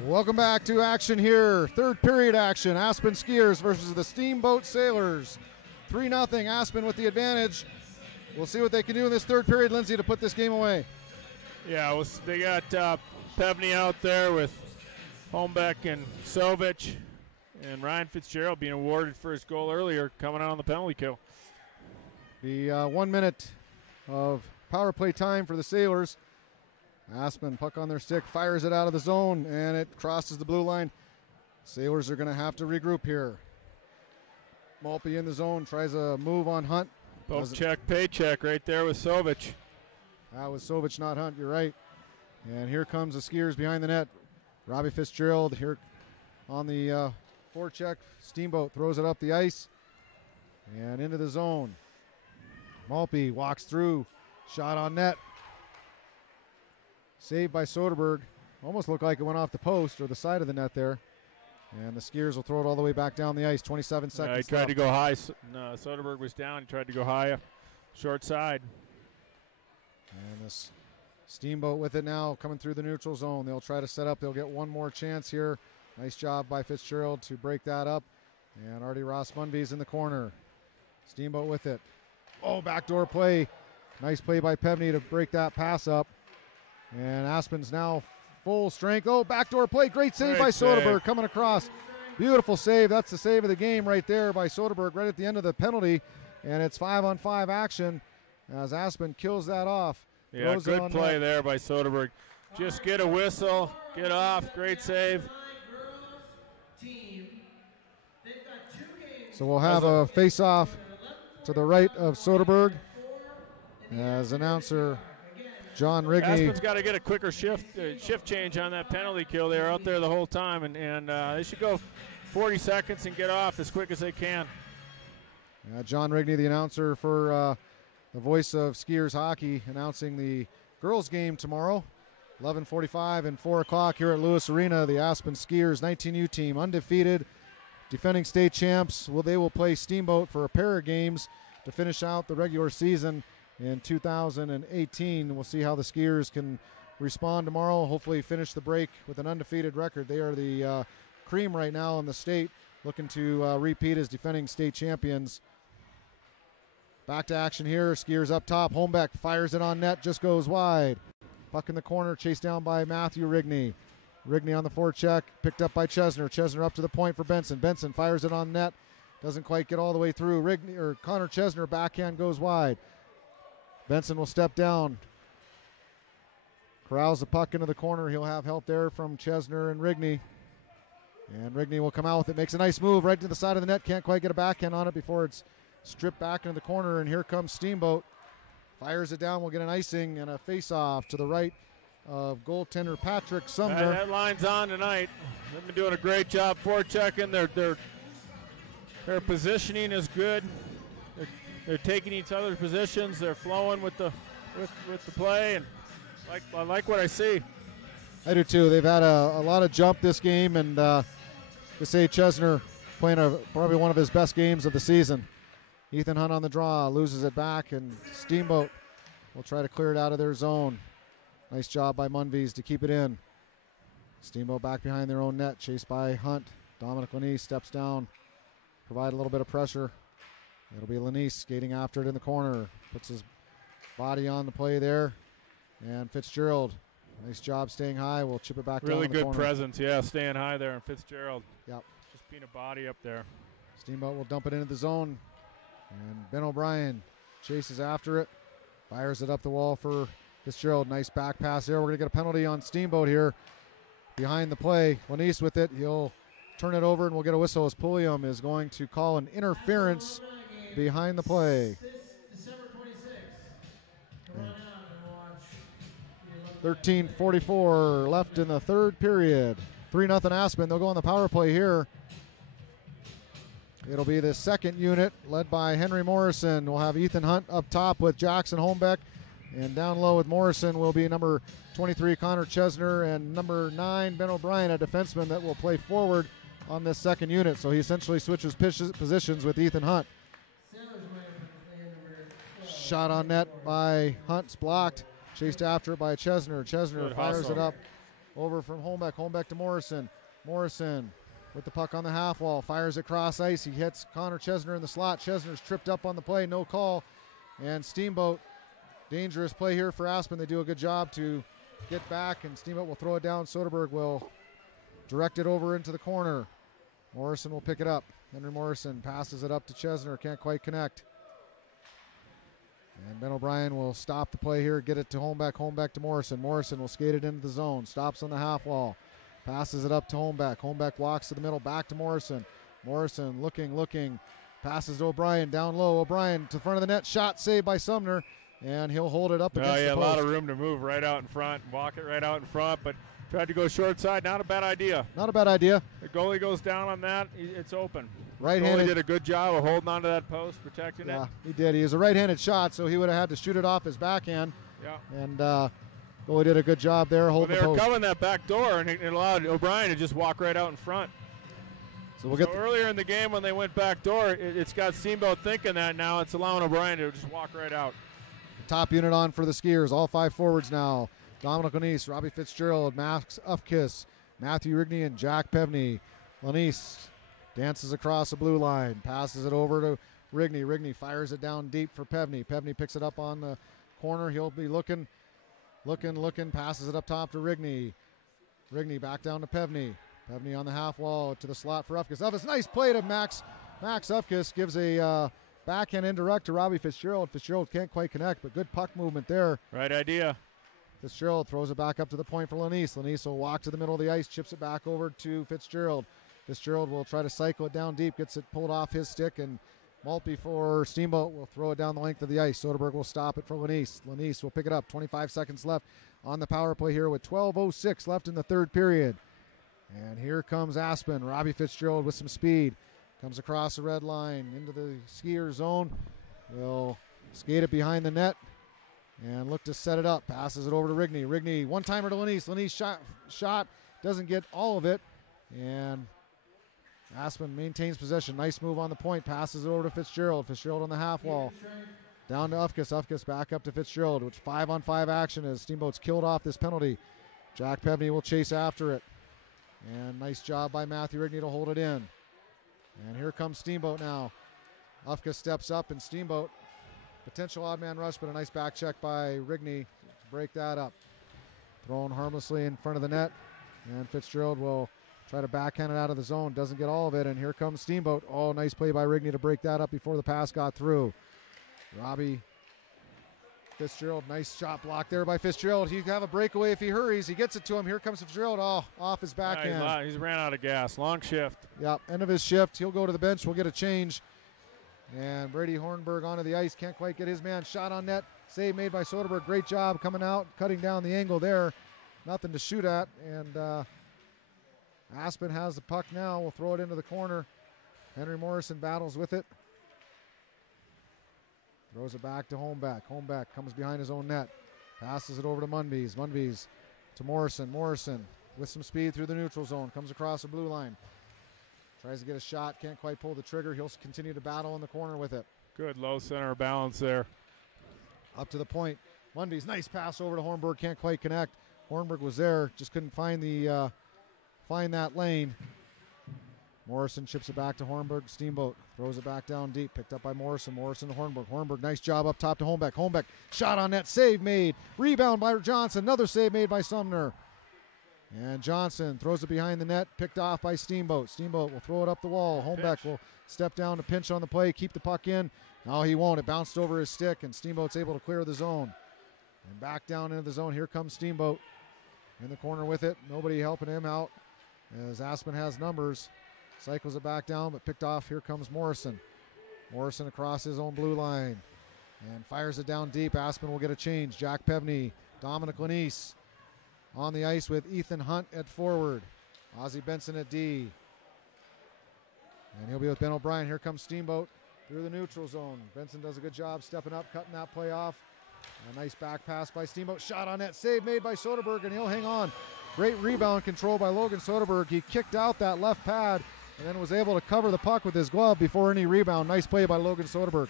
Welcome back to action here. Third period action. Aspen Skiers versus the Steamboat Sailors. 3-0. Aspen with the advantage. We'll see what they can do in this third period, Lindsay, to put this game away. Yeah, well, they got Pevney out there with Holmbeck and Sovich, and Ryan Fitzgerald being awarded for his goal earlier, coming out on the penalty kill. The 1 minute of power play time for the Sailors. Aspen, puck on their stick, fires it out of the zone, and it crosses the blue line. Sailors are going to have to regroup here. Malpe in the zone, tries a move on Hunt. Poke check, paycheck right there with Sovich. That was Sovich, not Hunt, you're right. And here comes the Skiers behind the net. Robbie Fitzgerald here on the forecheck. Steamboat throws it up the ice and into the zone. Malpe walks through, shot on net. Saved by Soderberg. Almost looked like it went off the post or the side of the net there. And the Skiers will throw it all the way back down the ice. 27 seconds he tried left. to go high. No, Soderberg was down. He tried to go high, short side. And this Steamboat with it now, coming through the neutral zone. They'll try to set up. They'll get one more chance here. Nice job by Fitzgerald to break that up. And Artie Ross-Munvy's in the corner. Steamboat with it. Oh, backdoor play. Nice play by Pevney to break that pass up. And Aspen's now full strength. Oh, backdoor play. Great save by Soderberg coming across. Beautiful save. That's the save of the game right there by Soderberg right at the end of the penalty. And it's 5-on-5 action as Aspen kills that off. Yeah, good play there by Soderberg. Just get a whistle, get off. Great save. So we'll have a face-off to the right of Soderberg as announcer John Rigney. Aspen's got to get a quicker shift change on that penalty kill. They were out there the whole time, and they should go 40 seconds and get off as quick as they can. John Rigney, the announcer for the voice of Skiers hockey, announcing the girls' game tomorrow, 11:45 and 4 o'clock here at Lewis Arena. The Aspen Skiers 19U team, undefeated, defending state champs. They will play Steamboat for a pair of games to finish out the regular season in 2018. We'll see how the Skiers can respond tomorrow. Hopefully finish the break with an undefeated record. They are the cream right now in the state, looking to repeat as defending state champions. Back to action here. Skiers up top. Holmbeck fires it on net, just goes wide. Puck in the corner, chased down by Matthew Rigney. Rigney on the forecheck, picked up by Chesner. Chesner up to the point for Benson. Benson fires it on net, doesn't quite get all the way through. Rigney or Connor Chesner backhand goes wide. Benson will step down, corrals the puck into the corner. He'll have help there from Chesner and Rigney. And Rigney will come out with it, makes a nice move right to the side of the net. Can't quite get a backhand on it before it's stripped back into the corner. And here comes Steamboat. Fires it down. We'll get an icing and a face-off to the right of goaltender Patrick Sumner. That line's on tonight. They've been doing a great job forechecking. Their positioning is good. They're taking each other's positions. They're flowing with the play, and I like what I see. I do too. They've had a lot of jump this game, and to say Chesner playing probably one of his best games of the season. Ethan Hunt on the draw, loses it back, and Steamboat will try to clear it out of their zone. Nice job by Munvies to keep it in. Steamboat back behind their own net, chased by Hunt. Dominic Lanise steps down, provide a little bit of pressure. It'll be Lanise skating after it in the corner. Puts his body on the play there. And Fitzgerald, nice job staying high. We'll chip it back down Really the corner. good presence, yeah, staying high there. And Fitzgerald, yep, just being a body up there. Steamboat will dump it into the zone. And Ben O'Brien chases after it. Fires it up the wall for Fitzgerald. Nice back pass there. We're going to get a penalty on Steamboat here behind the play. Lanise with it. He'll turn it over, and we'll get a whistle as Pulliam is going to call an interference behind the play. 13:44 left in the third period. 3-0 Aspen. They'll go on the power play here. It'll be the second unit led by Henry Morrison. We'll have Ethan Hunt up top with Jackson Holmbeck. And down low with Morrison will be number 23 Connor Chesner and number 9 Ben O'Brien, a defenseman that will play forward on this second unit. So he essentially switches positions with Ethan Hunt. Shot on net by Hunt's blocked. Chased after it by Chesner. Chesner fires it up Over from Holmbeck. Holmbeck to Morrison. Morrison with the puck on the half wall. Fires it cross ice. He hits Connor Chesner in the slot. Chesner's tripped up on the play. No call. And Steamboat, dangerous play here for Aspen. They do a good job to get back, and Steamboat will throw it down. Soderberg will direct it over into the corner. Morrison will pick it up. Henry Morrison passes it up to Chesner. Can't quite connect. And Ben O'Brien will stop the play here, get it to Holmbeck. Holmbeck to Morrison. Morrison will skate it into the zone. Stops on the half wall. Passes it up to Holmbeck. Holmbeck walks to the middle, back to Morrison. Morrison looking. Passes to O'Brien, down low. O'Brien to the front of the net. Shot saved by Sumner, and he'll hold it up against the post. A lot of room to move right out in front, walk it right out in front, but tried to go short side. Not a bad idea. Not a bad idea. The goalie goes down on that. It's open. Right-handed. Goalie did a good job of holding onto that post, protecting it. Yeah, he did. He was a right-handed shot, so he would have had to shoot it off his backhand. Yeah. And goalie did a good job there holding the post. They were covering that back door, and it allowed O'Brien to just walk right out in front. So earlier in the game when they went back door, it's got Steamboat thinking that now. It's allowing O'Brien to just walk right out. Top unit on for the Skiers. All 5 forwards now. Dominic Lanise, Robbie Fitzgerald, Max Ufkiss, Matthew Rigney, and Jack Pevney. Lanise dances across the blue line, passes it over to Rigney. Rigney fires it down deep for Pevney. Pevney picks it up on the corner. He'll be looking, passes it up top to Rigney. Rigney back down to Pevney. Pevney on the half wall to the slot for Ufkiss. Ufkiss, nice play to Max Ufkiss. Gives a backhand indirect to Robbie Fitzgerald. Fitzgerald can't quite connect, but good puck movement there. Right idea. Fitzgerald throws it back up to the point for Lanise. Lanise will walk to the middle of the ice, chips it back over to Fitzgerald. Fitzgerald will try to cycle it down deep, gets it pulled off his stick, and Maltby for Steamboat will throw it down the length of the ice. Soderberg will stop it for Lanise. Lanise will pick it up. 25 seconds left on the power play here with 12:06 left in the third period. And here comes Aspen. Robbie Fitzgerald with some speed. Comes across the red line into the Skier zone. Will skate it behind the net and look to set it up. Passes it over to Rigney. Rigney, one-timer to Lanise. Lanise shot. Doesn't get all of it. And Aspen maintains possession. Nice move on the point. Passes it over to Fitzgerald. Fitzgerald on the half wall. Down to Ufkiss. Ufkiss back up to Fitzgerald, which 5-on-5 action as Steamboat's killed off this penalty. Jack Pevney will chase after it. And nice job by Matthew Rigney to hold it in. And here comes Steamboat now. Ufkiss steps up, and Steamboat, potential odd man rush, but a nice back check by Rigney to break that up. Thrown harmlessly in front of the net, and Fitzgerald will try to backhand it out of the zone. Doesn't get all of it, and here comes Steamboat. Oh, nice play by Rigney to break that up before the pass got through. Robbie Fitzgerald, nice shot block there by Fitzgerald. He can have a breakaway if he hurries. He gets it to him. Here comes Fitzgerald. Oh, off his backhand. Yeah, he's ran out of gas. Long shift. Yep, end of his shift. He'll go to the bench. We'll get a change. And Brady Hornberg onto the ice. Can't quite get his man. Shot on net. Save made by Soderberg. Great job coming out, cutting down the angle there. Nothing to shoot at. And Aspen has the puck now. We'll throw it into the corner. Henry Morrison battles with it. Throws it back to Holmbeck. Holmbeck comes behind his own net. Passes it over to Munvies. Munvies to Morrison. Morrison with some speed through the neutral zone. Comes across the blue line. Tries to get a shot. Can't quite pull the trigger. He'll continue to battle in the corner with it. Good low center balance there. Up to the point. Munvies, nice pass over to Hornberg. Can't quite connect. Hornberg was there. Just couldn't find that lane. Morrison chips it back to Hornberg. Steamboat throws it back down deep. Picked up by Morrison. Morrison to Hornberg. Hornberg, nice job up top to Holmbeck. Holmbeck, shot on net. Save made. Rebound by Johnson. Another save made by Sumner. And Johnson throws it behind the net. Picked off by Steamboat. Steamboat will throw it up the wall. Holmbeck will step down to pinch on the play. Keep the puck in. No, he won't. It bounced over his stick, and Steamboat's able to clear the zone. And back down into the zone. Here comes Steamboat in the corner with it. Nobody helping him out as Aspen has numbers. Cycles it back down, but picked off. Here comes Morrison. Morrison across his own blue line and fires it down deep. Aspen will get a change. Jack Pevney, Dominic Lanise on the ice with Ethan Hunt at forward. Ozzie Benson at D. And he'll be with Ben O'Brien. Here comes Steamboat through the neutral zone. Benson does a good job stepping up, cutting that play off. A nice back pass by Steamboat. Shot on net. Save made by Soderberg, and he'll hang on. Great rebound control by Logan Soderberg. He kicked out that left pad and then was able to cover the puck with his glove before any rebound. Nice play by Logan Soderberg.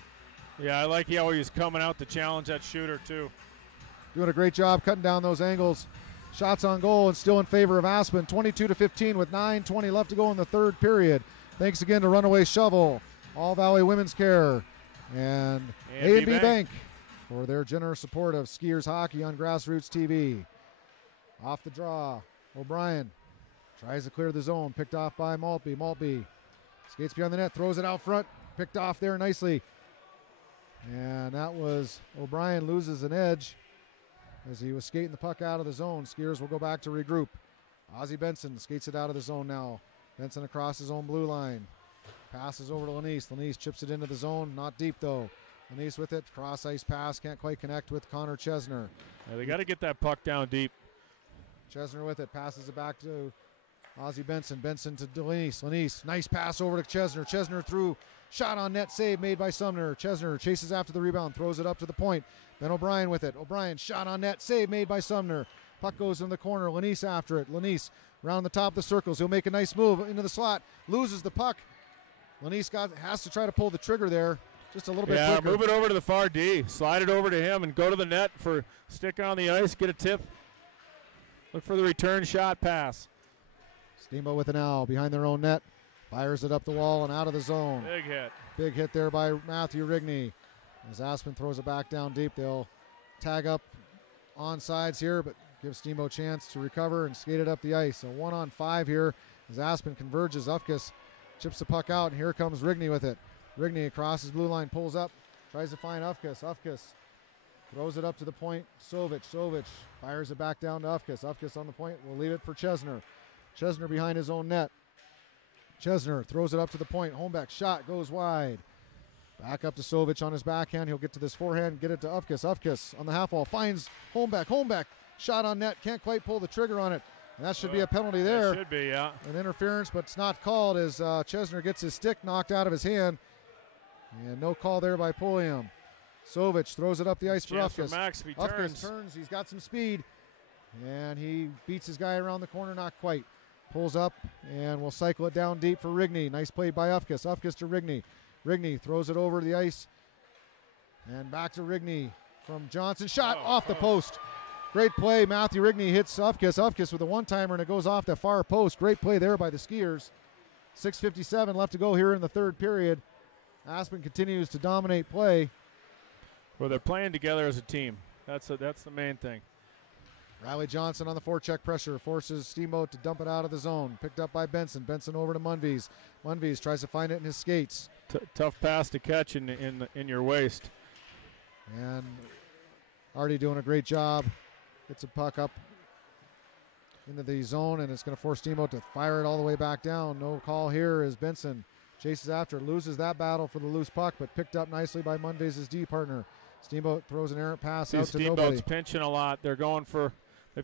Yeah, I like how he's coming out to challenge that shooter, too. Doing a great job cutting down those angles. Shots on goal and still in favor of Aspen. 22-15 with 9:20 left to go in the third period. Thanks again to Runaway Shovel, All Valley Women's Care, and A&B Bank for their generous support of Skiers Hockey on Grassroots TV. Off the draw, O'Brien tries to clear the zone, picked off by Maltby. Maltby skates beyond the net, throws it out front, picked off there nicely. And that was O'Brien loses an edge as he was skating the puck out of the zone. Skiers will go back to regroup. Ozzie Benson skates it out of the zone now. Benson across his own blue line. Passes over to Lanise. Lanise chips it into the zone, not deep though. Lanise with it, cross ice pass, can't quite connect with Connor Chesner. Yeah, they got to get that puck down deep. Chesner with it, passes it back to Ozzie Benson. Benson to Lanise. Lanise, nice pass over to Chesner. Chesner through, shot on net, save made by Sumner. Chesner chases after the rebound, throws it up to the point. Then O'Brien with it. O'Brien, shot on net, save made by Sumner. Puck goes in the corner. Lanise after it. Lanise around the top of the circles. He'll make a nice move into the slot. Loses the puck. Lanise has to try to pull the trigger there. Just a little bit quicker. Move it over to the far D. Slide it over to him and go to the net for stick on the ice, get a tip. Look for the return shot pass. Steamboat with an owl behind their own net. Fires it up the wall and out of the zone. Big hit. Big hit there by Matthew Rigney. As Aspen throws it back down deep, they'll tag up on sides here, but give Steamboat a chance to recover and skate it up the ice. So 1-on-5 here as Aspen converges. Ufkus chips the puck out, and here comes Rigney with it. Rigney across his blue line, pulls up, tries to find Ufkus. Ufkus throws it up to the point. Sovic fires it back down to Ufkus. Ufkus on the point, will leave it for Chesner. Chesner behind his own net. Chesner throws it up to the point. Holmbeck shot goes wide. Back up to Sovic on his backhand. He'll get to this forehand, get it to Ufkus. Ufkus on the half wall finds Holmbeck. Holmbeck shot on net, can't quite pull the trigger on it. And that should be a penalty there. That should be, yeah. An interference, but it's not called as Chesner gets his stick knocked out of his hand. And no call there by Pulliam. Sovic throws it up the ice for Ufkus. Ufkus turns, he's got some speed. And he beats his guy around the corner, not quite. Pulls up and will cycle it down deep for Rigney. Nice play by Ufkus. Ufkus to Rigney. Rigney throws it over the ice. And back to Rigney from Johnson. Shot off the post. Great play. Matthew Rigney hits Ufkus. Ufkus with a one-timer, and it goes off the far post. Great play there by the Skiers. 6:57 left to go here in the third period. Aspen continues to dominate play. Well, they're playing together as a team. That's the main thing. Riley Johnson on the forecheck pressure forces Steamboat to dump it out of the zone. Picked up by Benson. Benson over to Munvies. Munvies tries to find it in his skates. Tough pass to catch in your waist. And already doing a great job. Gets a puck up into the zone, and it's going to force Steamboat to fire it all the way back down. No call here as Benson chases after, loses that battle for the loose puck, but picked up nicely by Munvies' D partner. Steamboat throws an errant pass out to nobody. Steamboat's pinching a lot. They've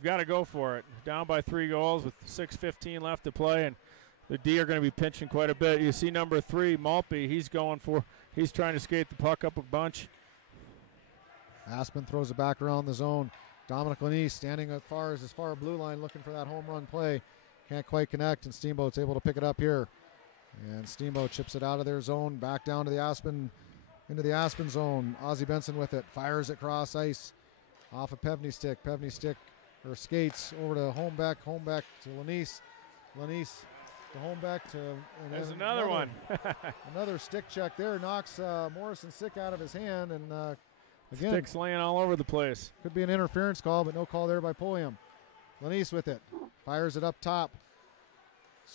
got to go for it. Down by 3 goals with 6:15 left to play, and the D are going to be pinching quite a bit. You see number 3, Maltby, he's trying to skate the puck up a bunch. Aspen throws it back around the zone. Dominic Lanise standing as far blue line looking for that home run play. Can't quite connect, and Steamboat's able to pick it up here. And Steamboat chips it out of their zone, back down to the Aspen, into the Aspen zone. Ozzie Benson with it, fires it cross ice off a Pevney stick. Pevney stick or skates over to Holmbeck. Holmbeck to Lanise. Lanise to Holmbeck to. And there's another one. Another stick check there knocks Morrison's stick out of his hand, and again, sticks laying all over the place. Could be an interference call, but no call there by Pulliam. Lanise with it, fires it up top.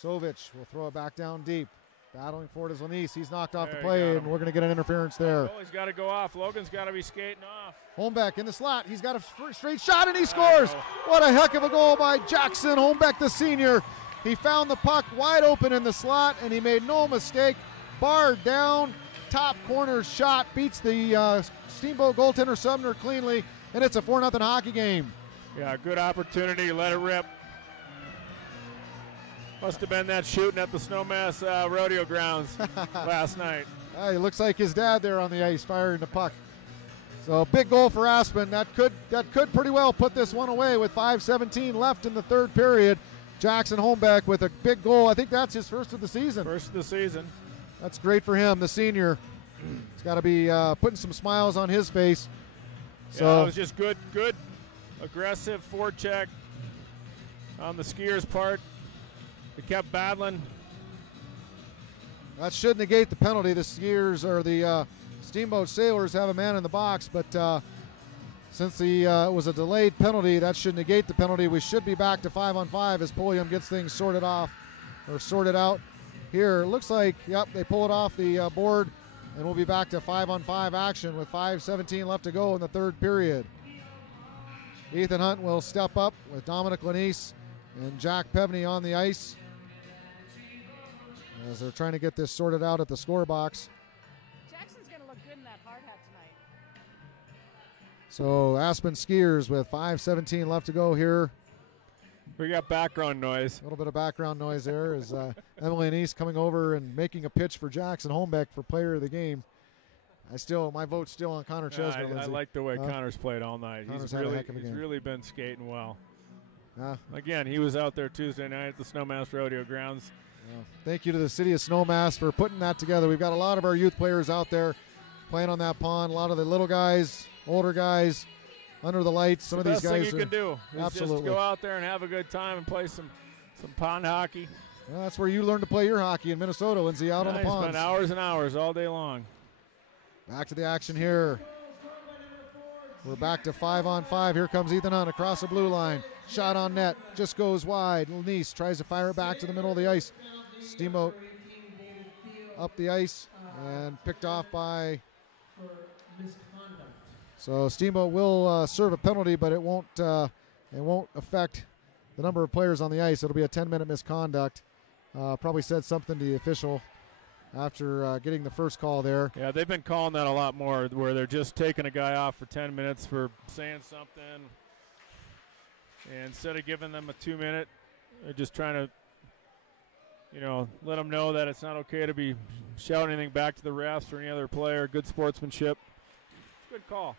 Sovic will throw it back down deep. Battling for it is Lanise. He's knocked off the play, and we're going to get an interference there. Oh, he's got to go off. Logan's got to be skating off. Holmbeck in the slot. He's got a straight shot, and he scores. What a heck of a goal by Jackson Holmbeck, the senior. He found the puck wide open in the slot, and he made no mistake. Barred down, top corner shot, beats the Steamboat goaltender Sumner cleanly, and it's a 4-0 hockey game. Yeah, good opportunity. Let it rip. Must have been that shooting at the Snowmass rodeo grounds last night. He looks like his dad there on the ice firing the puck. So big goal for Aspen. That could pretty well put this one away with 5:17 left in the third period. Jackson Holmbeck with a big goal. I think that's his first of the season. First of the season. That's great for him, the senior. He's got to be putting some smiles on his face. So yeah, it was just good aggressive forecheck. on the skiers' part. They kept battling. That should negate the penalty. The skiers or the Steamboat Sailors have a man in the box, but since it was a delayed penalty, that should negate the penalty. We should be back to 5-on-5 as Pulliam gets things sorted out here. It looks like, yep, they pull it off the board, and we'll be back to 5-on-5 action with 5:17 left to go in the third period. Ethan Hunt will step up with Dominic Lanise and Jack Pevney on the ice as they're trying to get this sorted out at the score box. Jackson's going to look good in that hard hat tonight. So Aspen skiers with 5:17 left to go here. We got background noise. A little bit of background noise there as Emily Anise coming over and making a pitch for Jackson Holmbeck for player of the game. My vote's still on Connor Chesner. I like the way Connor's played all night. Connor's He's really been skating well. Again, he was out there Tuesday night at the Snowmass Rodeo grounds. Thank you to the city of Snowmass for putting that together. We've got a lot of our youth players out there playing on that pond. A lot of the little guys, older guys, under the lights. Some of these guys. The best thing you can do is absolutely just go out there and have a good time and play some pond hockey. Well, that's where you learn to play your hockey in Minnesota, Lindsay, out on the ponds. Spend hours and hours all day long. Back to the action here. We're back to 5-on-5. Here comes Ethan Hunt across the blue line. Shot on net, just goes wide. Lanise tries to fire it back to the middle of the ice. Steamboat up the ice and picked off by. So Steamboat will serve a penalty, but it won't affect the number of players on the ice. It'll be a 10-minute misconduct. Probably said something to the official after getting the first call there. Yeah, they've been calling that a lot more, where they're just taking a guy off for 10 minutes for saying something. And instead of giving them a 2-minute, they're just trying to, let them know that it's not okay to be shouting anything back to the refs or any other player. Good sportsmanship. Good call.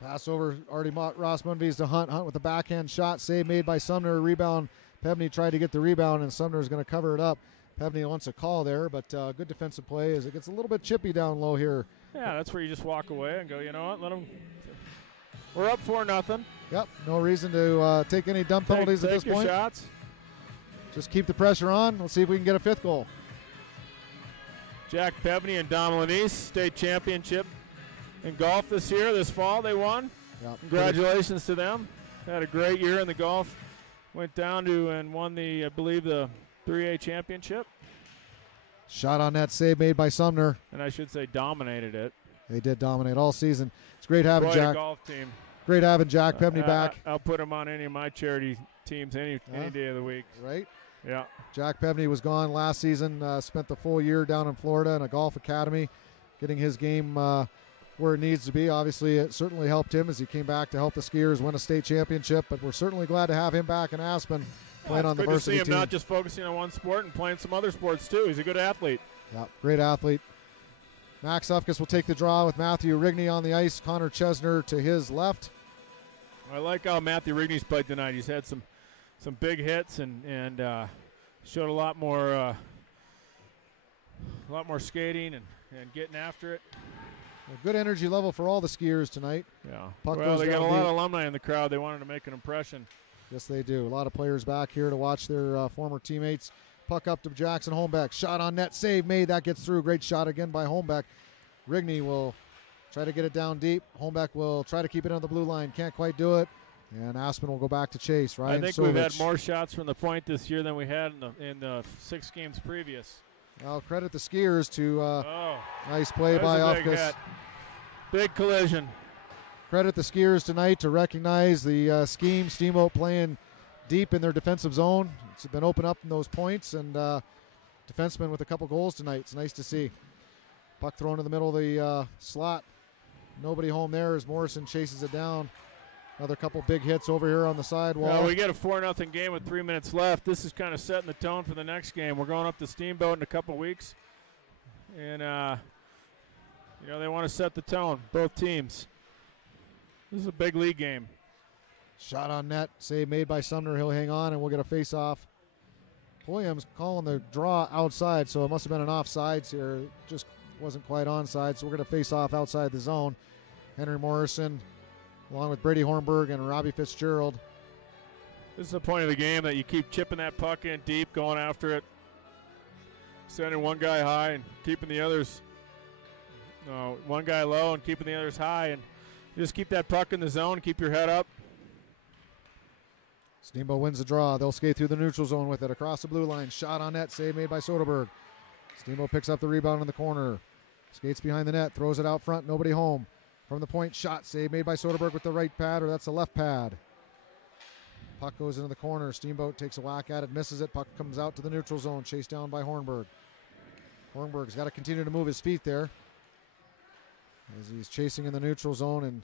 Pass over Artie Ross Munvies to Hunt. Hunt with a backhand shot. Save made by Sumner. Rebound. Pevney tried to get the rebound, and Sumner is going to cover it up. Pevney wants a call there, but good defensive play as it gets a little bit chippy down low here. Yeah, that's where you just walk away and go, you know what, let them. We're up 4-0. Yep, no reason to take any dumb penalties at this point. Shots. Just keep the pressure on. Let's see if we can get a fifth goal. Jack Pevney and Dom Lanise, state championship in golf this fall. They won. Yep. Congratulations to them. Had a great year in the golf. Went down to and won I believe, the 3A championship. Shot on net, save made by Sumner. And I should say dominated it. They did dominate all season. It's great having Quite Jack. A golf team. Great having Jack Pevney back. I'll put him on any of my charity teams any day of the week. Right? Yeah. Jack Pevney was gone last season, spent the full year down in Florida in a golf academy, getting his game where it needs to be. Obviously, it certainly helped him as he came back to help the skiers win a state championship, but we're certainly glad to have him back in Aspen playing on the varsity team. Good to see him not just focusing on one sport and playing some other sports too. He's a good athlete. Yeah, great athlete. Max Ufkus will take the draw with Matthew Rigney on the ice, Connor Chesner to his left. I like how Matthew Rigney's played tonight. He's had some big hits and showed a lot more skating and getting after it. A good energy level for all the skiers tonight. Yeah. Puck well, they got a lot deep. of alumni in the crowd. They wanted to make an impression. Yes, they do. A lot of players back here to watch their former teammates. Puck up to Jackson Holmbeck. Shot on net. Save made. That gets through. Great shot again by Holmbeck. Rigney will try to get it down deep. Holmbeck will try to keep it on the blue line. Can't quite do it. And Aspen will go back to chase. Ryan I think Sovich. we've had more shots from the point this year than we had in the 6 games previous. I'll credit the skiers to nice play by Ufkus. Big collision. Credit the skiers tonight to recognize the scheme. Steamboat playing deep in their defensive zone. It's been open up in those points, and defensemen with a couple goals tonight. It's nice to see. Puck thrown in the middle of the slot. Nobody home there as Morrison chases it down. Another couple big hits over here on the sidewall. Well, we get a 4-0 game with 3 minutes left. This is kind of setting the tone for the next game. We're going up to Steamboat in a couple weeks. And, they want to set the tone, both teams. This is a big league game. Shot on net. Save made by Sumner. He'll hang on, and we'll get a face-off. Williams calling the draw outside, so it must have been an offsides here. It just wasn't quite onside, so we're going to face off outside the zone. Henry Morrison, along with Brady Hornberg and Robbie Fitzgerald, This is the point of the game that you keep chipping that puck in deep, going after it, sending one guy high and keeping the others, one guy low and keeping the others high, and you just keep that puck in the zone, keep your head up. Steamboat wins the draw. They'll skate through the neutral zone with it across the blue line. Shot on net, save made by Soderberg. Steamboat picks up the rebound in the corner. Skates behind the net, throws it out front, nobody home. From the point, shot, save made by Soderberg with the right pad, or that's the left pad. Puck goes into the corner. Steamboat takes a whack at it, misses it. Puck comes out to the neutral zone, chased down by Hornberg. Hornberg's got to continue to move his feet there as he's chasing in the neutral zone, and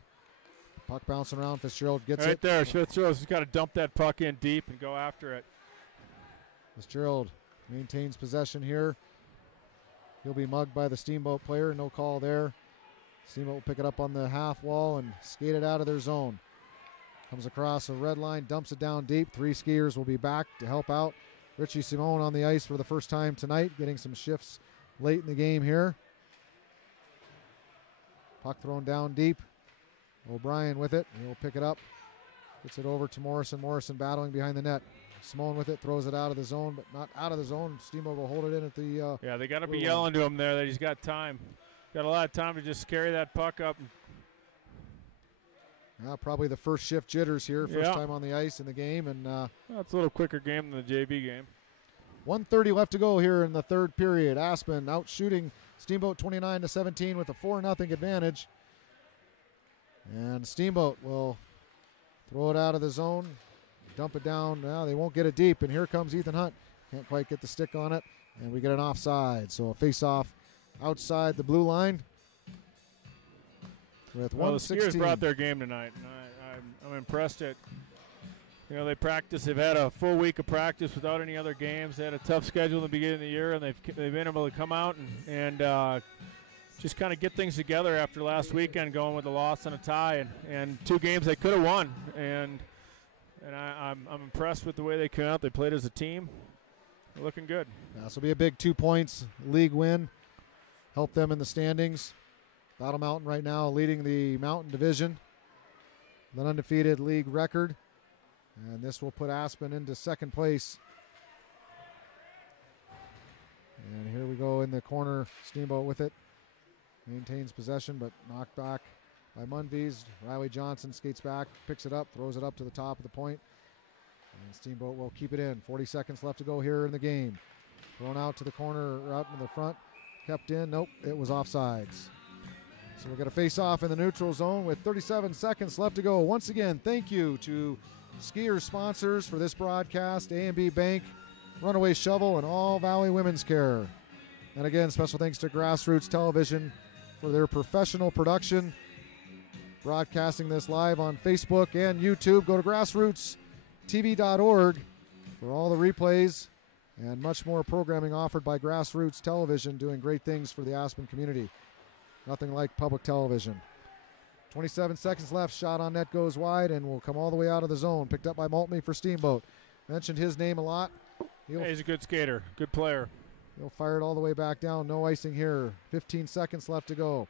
puck bouncing around. Fitzgerald gets right it. There, Fitzgerald's got to dump that puck in deep and go after it. Fitzgerald maintains possession here. He'll be mugged by the Steamboat player. No call there. Steamboat will pick it up on the half wall and skate it out of their zone. Comes across a red line, dumps it down deep. 3 skiers will be back to help out. Richie Simone on the ice for the first time tonight, getting some shifts late in the game here. Puck thrown down deep. O'Brien with it. He'll pick it up. Gets it over to Morrison. Morrison battling behind the net. Simone with it, throws it out of the zone, but not out of the zone. Steamboat will hold it in at the yeah, they got to be yelling to him there that he's got time. Got a lot of time to just carry that puck up. Probably the first shift jitters here. First time on the ice in the game. And it's a little quicker game than the JV game. 1:30 left to go here in the third period. Aspen out shooting Steamboat 29-17 with a 4-0 advantage. And Steamboat will throw it out of the zone, dump it down. Now they won't get it deep, and here comes Ethan Hunt. Can't quite get the stick on it, and we get an offside. So a face-off outside the blue line with 1:16. The Skiers brought their game tonight, and I'm impressed at. They practice. They've had a full week of practice without any other games. They had a tough schedule in the beginning of the year, and they've been able to come out and just kind of get things together after last weekend, going with a loss and a tie, and 2 games they could have won. And I'm impressed with the way they came out. They played as a team. They're looking good. Yeah, this will be a big 2 points league win. Help them in the standings. Battle Mountain right now leading the Mountain Division. An undefeated league record. And this will put Aspen into second place. And here we go in the corner. Steamboat with it. Maintains possession, but knocked back by Munvies. Riley Johnson skates back, picks it up, throws it up to the top of the point. And Steamboat will keep it in. 40 seconds left to go here in the game. Thrown out to the corner, out in the front. Kept in. Nope, it was offsides. So we're going to face off in the neutral zone with 37 seconds left to go. Once again, thank you to Skiers sponsors for this broadcast, A&B Bank, Runaway Shovel, and All Valley Women's Care. And again, special thanks to Grassroots Television for their professional production. Broadcasting this live on Facebook and YouTube. Go to grassrootstv.org for all the replays and much more programming offered by Grassroots Television, doing great things for the Aspen community. Nothing like public television. 27 seconds left. Shot on net goes wide and will come all the way out of the zone. Picked up by Maltby for Steamboat. Mentioned his name a lot. He's a good skater, good player. He'll fire it all the way back down. No icing here. 15 seconds left to go.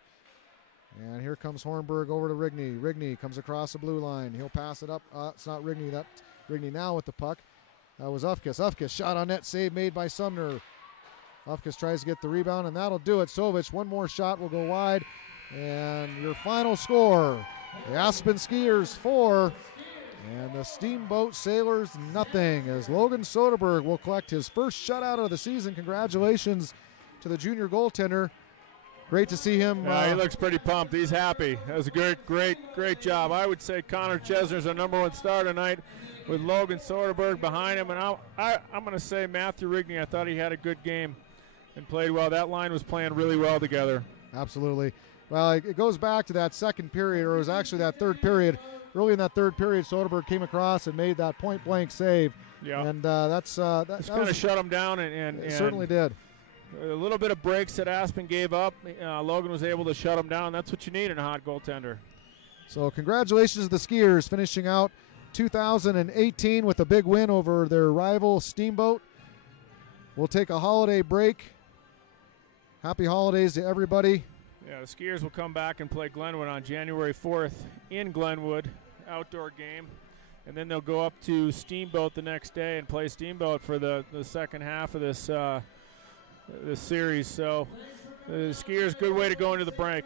And here comes Hornberg over to Rigney. Rigney comes across the blue line. He'll pass it up. It's not Rigney. That's Rigney now with the puck. That was Ufkes. Ufkes shot on net. Save made by Sumner. Ufkes tries to get the rebound, and that'll do it. Sovich, one more shot will go wide. And your final score, the Aspen Skiers 4 and the Steamboat Sailors nothing, as Logan Soderberg will collect his first shutout of the season. Congratulations to the junior goaltender. Great to see him. He looks pretty pumped. He's happy. That was a great job. I would say Connor Chesner's our number 1 star tonight with Logan Soderberg behind him. And I'm going to say Matthew Rigney, I thought he had a good game and played well. That line was playing really well together. Absolutely. Well, it goes back to that second period, or it was actually that third period. Early in that third period, Soderberg came across and made that point-blank save. Yeah. And that kind of shut him down. And it certainly did. A little bit of breaks that Aspen gave up. Logan was able to shut him down. That's what you need in a hot goaltender. So congratulations to the Skiers, finishing out 2018 with a big win over their rival Steamboat. We'll take a holiday break. Happy holidays to everybody. Yeah, the Skiers will come back and play Glenwood on January 4th in Glenwood, outdoor game. and then they'll go up to Steamboat the next day and play Steamboat for the second half of this series. So the skiers, good way to go into the break.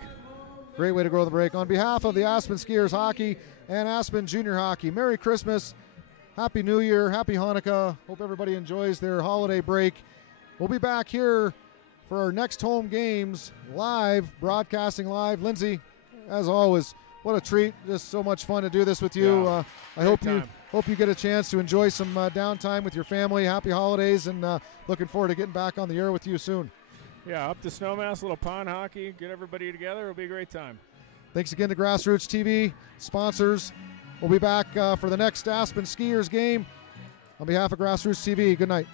Great way to go to the break. On behalf of the Aspen Skiers Hockey and Aspen Junior Hockey, Merry Christmas, Happy New Year, Happy Hanukkah. Hope everybody enjoys their holiday break. We'll be back here for our next home games live, broadcasting live. Lindsay, as always, what a treat. Just so much fun to do this with you. Yeah, I hope you get a chance to enjoy some downtime with your family. Happy holidays, and looking forward to getting back on the air with you soon. Yeah, up to Snowmass, a little pond hockey, get everybody together. It'll be a great time. Thanks again to Grassroots TV, sponsors. We'll be back for the next Aspen Skiers game. On behalf of Grassroots TV, good night.